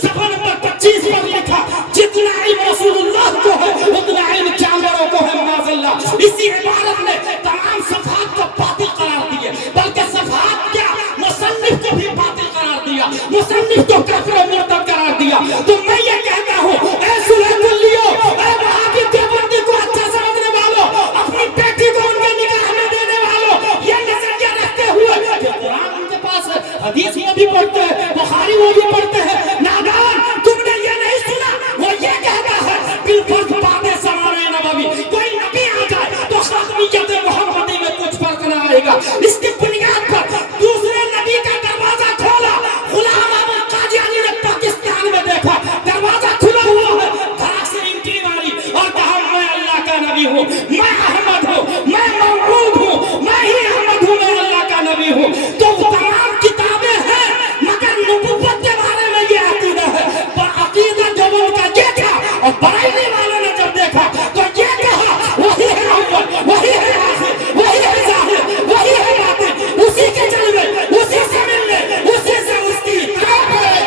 صفحہ نمبر 25 پر لکھا جتنا علم رسول اللہ کو ہے اتنا علم جانوروں کو ہے معاذ اللہ. اسی عبارت نے تمام صفحات کو باطل قرار دیے، بلکہ صفحات کیا مصنف کو بھی باطل قرار دیا، مصنف کو کافر و مرتد قرار دیا. تو میں یہ کہتا ہوں اے سلح کلیو، اے وہابی دیوبندی کو اچھا سمجھنے والوں، اپنی بیٹی کو ان کے نکاح میں دینے والوں، یہ نظریہ رکھتے ہوئے کہ قرآن ان کے پاس ہے، حدیث وہ بھی پڑھتے ہیں، بخاری وہ بھی پڑھتے ہیں. نادان، تم نے یہ نہیں سنا، وہ یہ کہتا ہے بالفرض باتیں سمانے نبوی، کوئی نبی آ جائے تو خاتمیت محمدی میں کچھ فرق نہ آئے گا. اس کی بنیاد پر دوسرے نبی کا دروازہ کھولا. غلام احمد قادیانی نے پاکستان میں دیکھا دروازہ کھلا ہوا ہے، گھر سے انٹری ماری اور کہا میں اللہ کا نبی ہوں، میں احمد ہوں، میں موعود ہوں، میں ہی احمد ہوں، میں اللہ کا نبی ہوں. تو تمام کتابیں ہیں مگر نبوت کے بارے میں یہ عقیدہ ہے. پر عقیدہ جو ان کا یہ تھا، اور بریلی والوں نے جب دیکھا تو یہ کہا وہی ہے اول، وہی ہے آخر، وہی ہے ظاہر، وہی ہے باطن، اسی کے جلوے، اسی سے ملنے، اسی سے اس کی طرف ہے.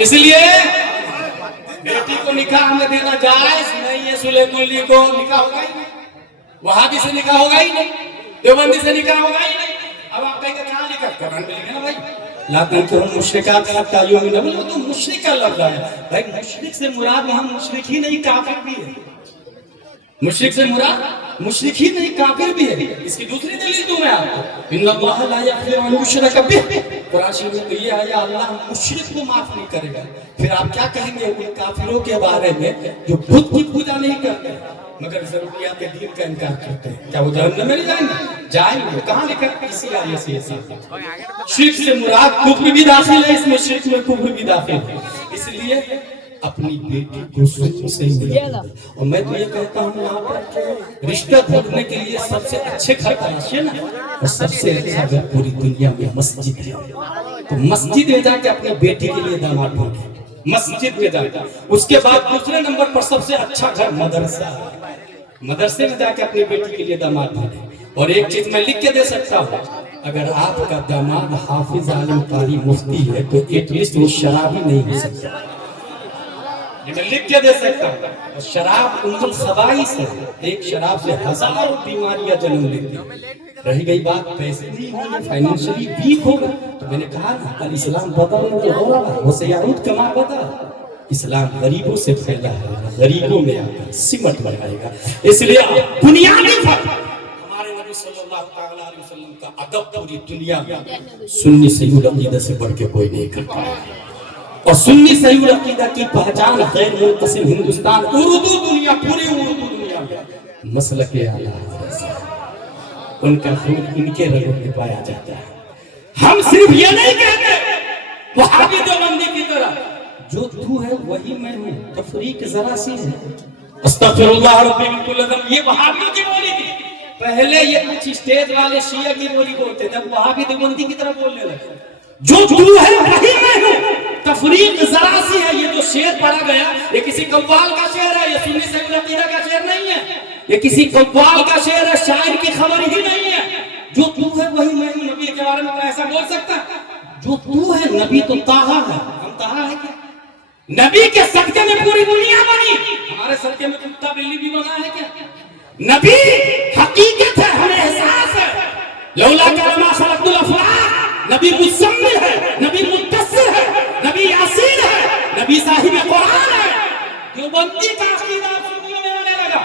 اس لیے بیٹی کو نکاح میں دینا جائز نہیں ہے. سلح کلی کو نکاح ہوگا ہی نہیں، وہابی سے نکاح ہوگا ہی نہیں، دیوبندی سے نکاح ہوگا ہی نہیں. اب آپ کہیں گے کہاں لکھا؟ قرآن میں لکھا نا بھائی. لا تنكحوا المشركات حتى يؤمنوا بالله تو مشرک کا لفظ آیا بھائی مشرک سے مراد وہاں مشرک ہی نہیں کافر بھی ہے مشرک سے مراد مشرک ہی نہیں کافر بھی ہے اس کی دوسری دلیل دوں میں آپ کو ان اللہ لا یغفر ان یشرک بہ قرآن شریف میں تو یہ آیا اللہ مشرک کو معاف نہیں کرے گا پھر آپ کیا کہیں گے ان کافروں کے بارے میں جو بت کی پوجا نہیں کرتے مگر ضروریات دین کا انکار کرتے ہیں کیا وہ جہنم میں نہیں جائیں گے جائیں گے کہاں لکھا اسی آیے سے شرک سے مراد کفر بھی داخل ہے اس میں شرک میں کفر بھی داخل ہے اس لیے اپنی بیٹی کو سن سے ملا اور میں تو یہ کہتا ہوں یہاں پر رشتہ ڈھونڈنے کے لیے سب سے اچھے گھر تلاشیے نا اور سب سے اچھا گھر پوری دنیا میں مسجد ہے تو مسجد میں جا کے اپنی بیٹی کے لیے داماد ڈھونڈے مسجد میں جا کے اس کے بعد دوسرے نمبر پر سب سے اچھا گھر مدرسہ ہے مدرسے میں جا کے اپنی بیٹی کے لیے داماد ڈھونڈے اور ایک چیز میں لکھ کے دے سکتا ہوں اگر آپ کا داماد حافظ عالم قاری مفتی ہے تو ایٹ لیسٹ وہ شرابی نہیں ہو سکتا یہ میں لکھ کے دے سکتا ہوں شراب ام الخبائث ہے ایک شراب سے ہزاروں بیماریاں جنم لیتی ہیں رہی گئی بات پیسے نہیں ہوگا فائنینشلی ویک ہوگا تو میں نے کہا نا کل اسلام بدل تو ہو رہا وہ سیاحت کما بدل اسلام غریبوں سے پھیلا ہے غریبوں میں آ کر سمٹ بنائے گا اس لیے بنیادی فرق ہمارے نبی صلی اللہ تعالی علیہ وسلم کا ادب پوری دنیا میں سنی صحیح العقیدہ سے بڑھ کے کوئی نہیں کرتا اور سنی صحیح العقیدہ کی پہچان غیر منقسم ہندوستان اردو دنیا پوری اردو دنیا میں مسلک اعلیٰ حضرت ان کا خون ان کے رگوں میں پایا جاتا ہے ہم صرف یہ نہیں کہتے وہابی دیوبندی کی طرح جو تو ہے وہی میں ہوں تفریق ذرا سی ہے استغفر اللہ ربی من کل ذنب یہ وہابیوں کی بولی تھی پہلے یہ کچھ اسٹیج والے شیعہ کی بولی بولتے جب وہابی دیوبندی کی طرح بولنے لگے جو تو ہے وہی میں ہوں تفریق ذرا سی ہے یہ جو شعر پڑھا گیا یہ کسی قوال کا شعر ہے یہ سنی صحیح العقیدہ کا شعر نہیں ہے یہ کسی قوال کا شعر ہے شاعر کی خبر ہی نہیں ہے جو تو ہے وہی میں ہوں نبی کے بارے میں ایسا بول سکتا ہے جو تو ہے نبی تو طٰہٰ ہے ہم طٰہٰ ہے کیا نبی کے صدقے میں پوری دنیا بنی ہمارے صدقے میں کتا بلی بھی بنا ہے کیا نبی حقیقت ہے ہمیں احساس ہے لولا کلمہ خلقت الافلاق نبی مزمل ہے نبی مدثر ہے نبی یاسین ہے نبی صاحب قرآن ہے دیوبندی کا عقیدہ سنیوں میں آنے لگا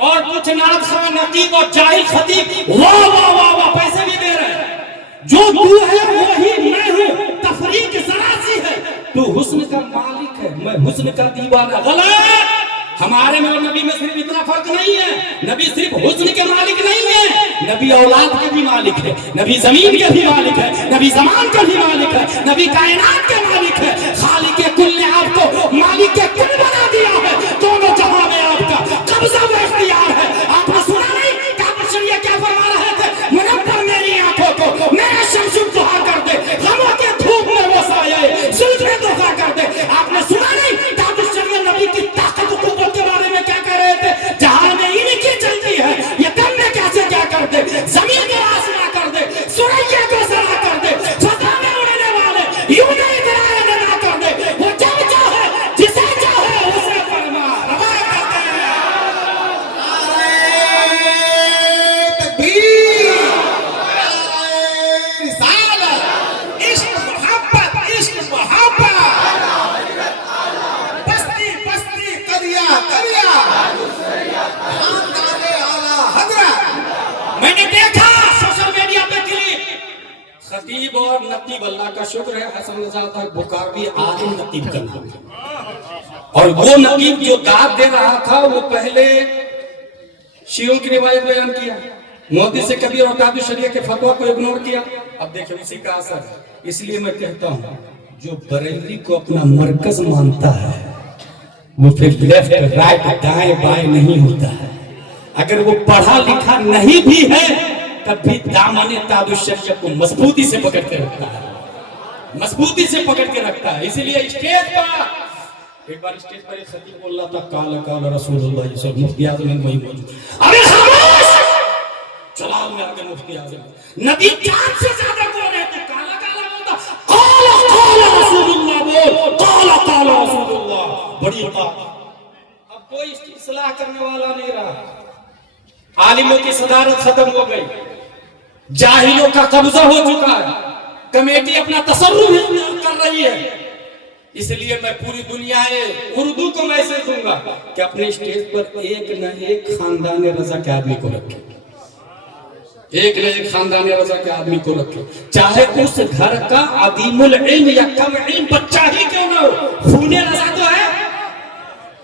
اور کچھ نعت خواہ نقیب اور جاہل خطیب واہ واہ واہ واہ پیسے بھی دے رہے ہیں جو تو ہے وہی میں ہوں تفریق ذرا سی ہے تو حسن کا مالک ہے میں حسن کا دیوانہ غلط ہمارے میں اور نبی میں صرف اتنا فرق نہیں ہے نبی صرف حسن کے مالک نہیں ہے نبی اولاد کے بھی مالک ہے نبی زمین کے بھی مالک ہے نبی زمان کے بھی مالک ہے نبی کائنات کے مالک ہے خالق کل نے آپ کو مالک کے کل بنا دیا ہے دونوں جہاں میں آپ کا قبضہ و اختیار ہے آپ نے سنا نہیں کعب شریعہ کیا فرما رہے تھے منور میری آنکھوں کو میرے شمس دعا کر دے غموں کے دھوپ میں وہ سایہ زلف میں دھوکا کر دے آپ نے سنا نہیں کعب شریعہ نبی کی طاقت قوت کے بارے میں کیا کہہ رہے تھے جہاں میں ان کی چلتی ہے یہ دم میں کیسے کیا کر دے زمین کو آسما کر دے سوریا کو سرا کر دے فضا میں اڑنے والے یوں نہیں درائے نہ کر دے وہ جب چاہے جسے چاہے اسے فرما روا کرتے ہیں تکبیر رسالت عشق محبت بستی بستی کریا کریا خاندان اعلیٰ حضرت میں نے دیکھا سوشل میڈیا پہ کلپ خطیب اور نقیب اللہ کا شکر ہے حسن رضا بخاری عالم نقیب کا نام اور وہ نقیب جو داد دے رہا تھا وہ پہلے شیعوں کی روایت بیان کیا مودی سے کبیر اور قاضی شریعہ کے فتویٰ کو اگنور کیا اب دیکھیں اسی کا اثر اس لیے میں کہتا ہوں جو بریلوی کو اپنا مرکز مانتا ہے وہ پھر لیفٹ رائٹ دائیں بائیں نہیں ہوتا ہے اگر وہ پڑھا لکھا نہیں بھی ہے تب بھی دامن تاج الشریعہ کو مضبوطی سے پکڑ کے رکھتا ہے مضبوطی سے پکڑ کے رکھتا ہے اس لیے اسٹیج پر ایک بار اسٹیج پر ایک خطیب بول رہا تھا کالا کالا رسول اللہ صلی اللہ علیہ وسلم مفتی اعظم وہی موجود ابے خاموش جلال میں آگے مفتی اعظم نبی جان سے زیادہ بول رہے تھے کالا کالا بولتا کالا کالا رسول اللہ بول کالا کالا رسول اللہ بڑی بات اب کوئی اصلاح کرنے والا نہیں رہا عالموں کی صدارت ختم ہو گئی جاہلوں کا قبضہ ہو چکا ہے کمیٹی اپنا تصرف کر رہی ہے، اس لیے میں پوری دنیا اردو کو میسج دوں گا کہ اپنے اسٹیج پر ایک نہ ایک خاندان رضا کے آدمی کو رکھے، ایک نہ ایک خاندان رضا کے آدمی کو رکھے، چاہے اس گھر کا عدیم العلم یا کم علم بچہ ہی کیوں نہ ہو، خون رضا تو ہے،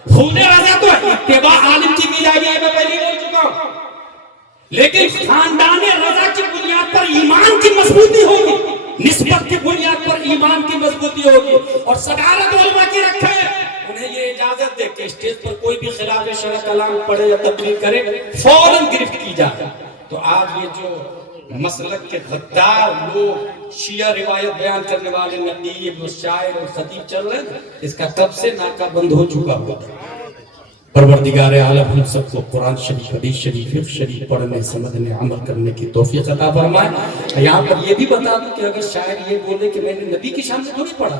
خون رضا تو ہے، اتباع عالم کی جائے گی، میں پہلے بول چکا ہوں، لیکن خاندان رضا کی بنیاد پر ایمان کی مضبوطی ہوگی، نسبت کی بنیاد پر ایمان کی مضبوطی ہوگی، اور صدارت علماء کی رکھے، انہیں یہ اجازت دے کہ اسٹیج پر کوئی بھی خلاف شرع کلام پڑھے یا تقریر کرے فوراً گرفت کی جائے۔ تو آج یہ جو مسلک کے غدار لوگ شیعہ روایت بیان کرنے والے ندیب و شاعر اور خطیب چل رہے ہیں، اس کا کب سے ناکہ بند ہو چکا ہوا تھا۔ پروردگار عالم ہم سب کو قرآن شریف، حدیث شریف، فقہ شریف پڑھنے، سمجھنے، عمل کرنے کی توفیق عطا فرمائے۔ یہاں پر یہ بھی بتا دوں کہ اگر شاعر یہ بولے کہ میں نے نبی کی شان میں تھوڑی پڑھا،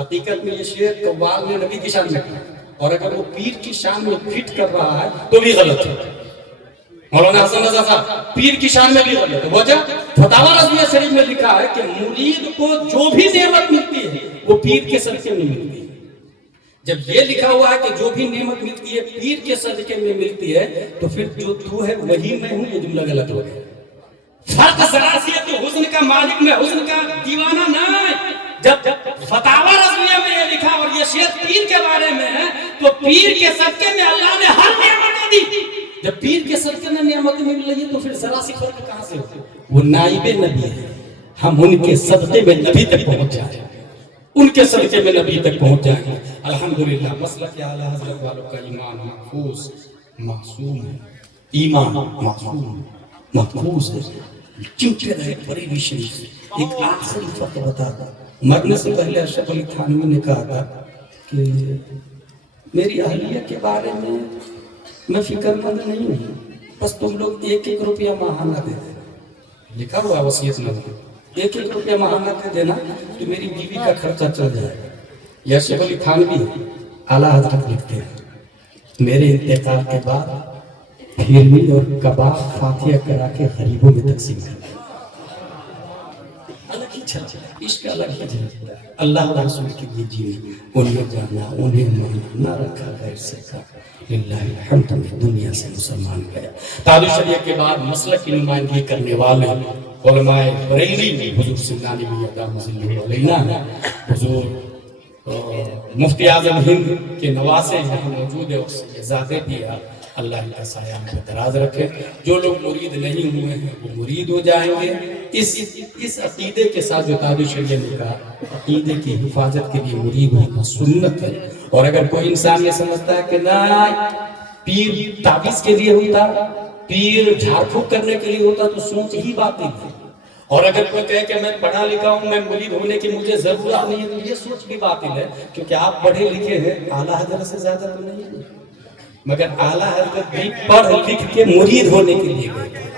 حقیقت میں یہ شعر قوال نے نبی کی شان میں پڑھا، اور اگر وہ پیر کی شان میں فٹ کر رہا ہے تو بھی غلط ہے۔ مولانا حسن رضا صاحب پیر کی شان میں بھی غلط ہے۔ وجہ فتاوی رضویہ شریف میں لکھا ہے کہ مرید کو جو بھی نعمت ملتی ہے وہ پیر کے صدقے میں ملتی ہے۔ جب یہ لکھا ہوا ہے کہ جو بھی نعمت ملتی ہے پیر کے صدقے میں ملتی ہے، تو پھر جو تو ہے وہی میں ہوں، یہ جملہ غلط ہو گیا۔ فرق ذرا سی ہے، تو حسن کا مالک میں حسن کا دیوانہ نہ ہے۔ جب فتاوی رضویہ میں یہ لکھا اور یہ شعر پیر کے بارے میں ہے، تو پیر کے صدقے میں اللہ نے ہر نعمت دی۔ جب پیر کے صدقے میں نعمت مل رہی ہے تو پھر ذرا سی فرق کہاں سے ہوتی ہے؟ وہ نائب نبی ہے، ہم ان کے صدقے میں نبی تک پہنچ جائیں، ان کے صدقے میں نبی تک پہنچ جائیں گے۔ الحمدللہ مسلک اعلیٰ حضرت والوں کا ایمان محفوظ معصوم ہے، ایمان معصوم محفوظ ہے، چمٹے رہے بریلوی شریف سے۔ ایک آخری فرق بتا دوں، مرنے سے پہلے اشرف علی تھانوی نے کہا تھا کہ میری اہلیہ کے بارے میں فکر مند نہیں ہوں، بس تم لوگ 1-1 روپیہ ماہانہ دے دینا، لکھا ہوا وصیت میں 1-1 روپیہ ماہانہ دے دینا تو میری بیوی کا خرچہ چل جائے گا۔ یہ اشرف علی تھانوی اعلیٰ حضرت لکھتے ہیں میرے انتقال کے بعد پھیرنی اور کباب فاتحہ کرا کے غریبوں میں تقسیم کرنا، الگ ہی چھلچل ہے، عشق الگ ہی چھلچل ہے۔ اللہ و رسول کی یہ جینے، انہیں جانا، انہیں مانا، نہ رکھا غیر سے کا، للہ الحمد میں دنیا سے مسلمان گیا۔ تاج الشریعہ کے بعد مسلک کی نمائندگی کرنے والے علماء بریلی حضور سنانی بھی دامہ ظلہ علینا، حضور مفتی اعظم ہند کے نواسے یہاں موجود ہے، اور سیدزادے بھی اللہ ان کا سایہ میں دراز رکھے۔ جو لوگ مرید نہیں ہوئے ہیں وہ مرید ہو جائیں گے۔ اس عقیدے کے ساتھ جو تاج الشریعہ نے کہا، عقیدے کی حفاظت کے لیے مرید ہونا سنت ہے، اور اگر کوئی انسان یہ سمجھتا ہے کہ نہ پیر تعویذ کے لیے ہوتا، پیر جھاڑ پھونک کرنے کے لیے ہوتا، تو سوچ ہی باطل ہے۔ اور اگر کوئی کہے کہ میں پڑھا لکھا ہوں، میں مرید ہونے کی مجھے ضرورت نہیں ہے، تو یہ سوچ بھی باطل ہے، کیونکہ آپ پڑھے لکھے ہیں، اعلیٰ حضرت سے زیادہ تو نہیں ہے، مگر اعلیٰ حضرت بھی پڑھ لکھ کے مرید ہونے کے لیے گئے تھے۔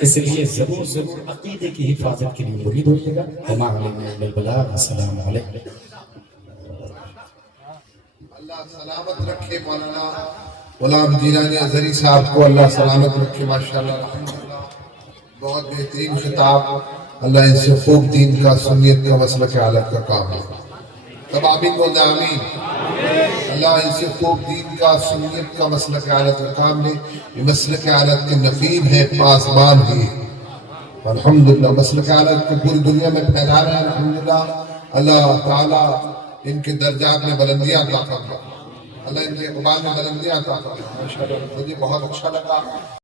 اس لیے ضرور عقیدے کی حفاظت کے لیے مرید ہوئے گا۔ وما علینا الا البلاغ۔ السلام علیکم۔ اللہ سلامت رکھے مولانا غلام جیلانی ازہری صاحب کو، اللہ سلامت رکھے، ماشاءاللہ الحمدللہ، بہت بہترین خطاب۔ اللہ ان سے خوب دین کا، سنیت کا، مسلک اعلیٰ کا کام ہے۔ تب آمین بولتے آمین۔ اللہ ان سے خوب دین کا، سنیت کا، مسلک اعلیٰ کا کام لے۔ یہ مسلک اعلیٰ کے نقیب ہیں، پاسبان بھی، الحمدللہ مسلک اعلیٰ کو پوری دنیا میں پھیلا رہے ہیں، الحمدللہ۔ اللہ تعالیٰ ان کے درجات میں بلندیاں عطا فرمائے، اللہ ان کے اقبال میں بلندیاں عطا فرمائے۔ ماشاءاللہ مجھے بہت اچھا لگا۔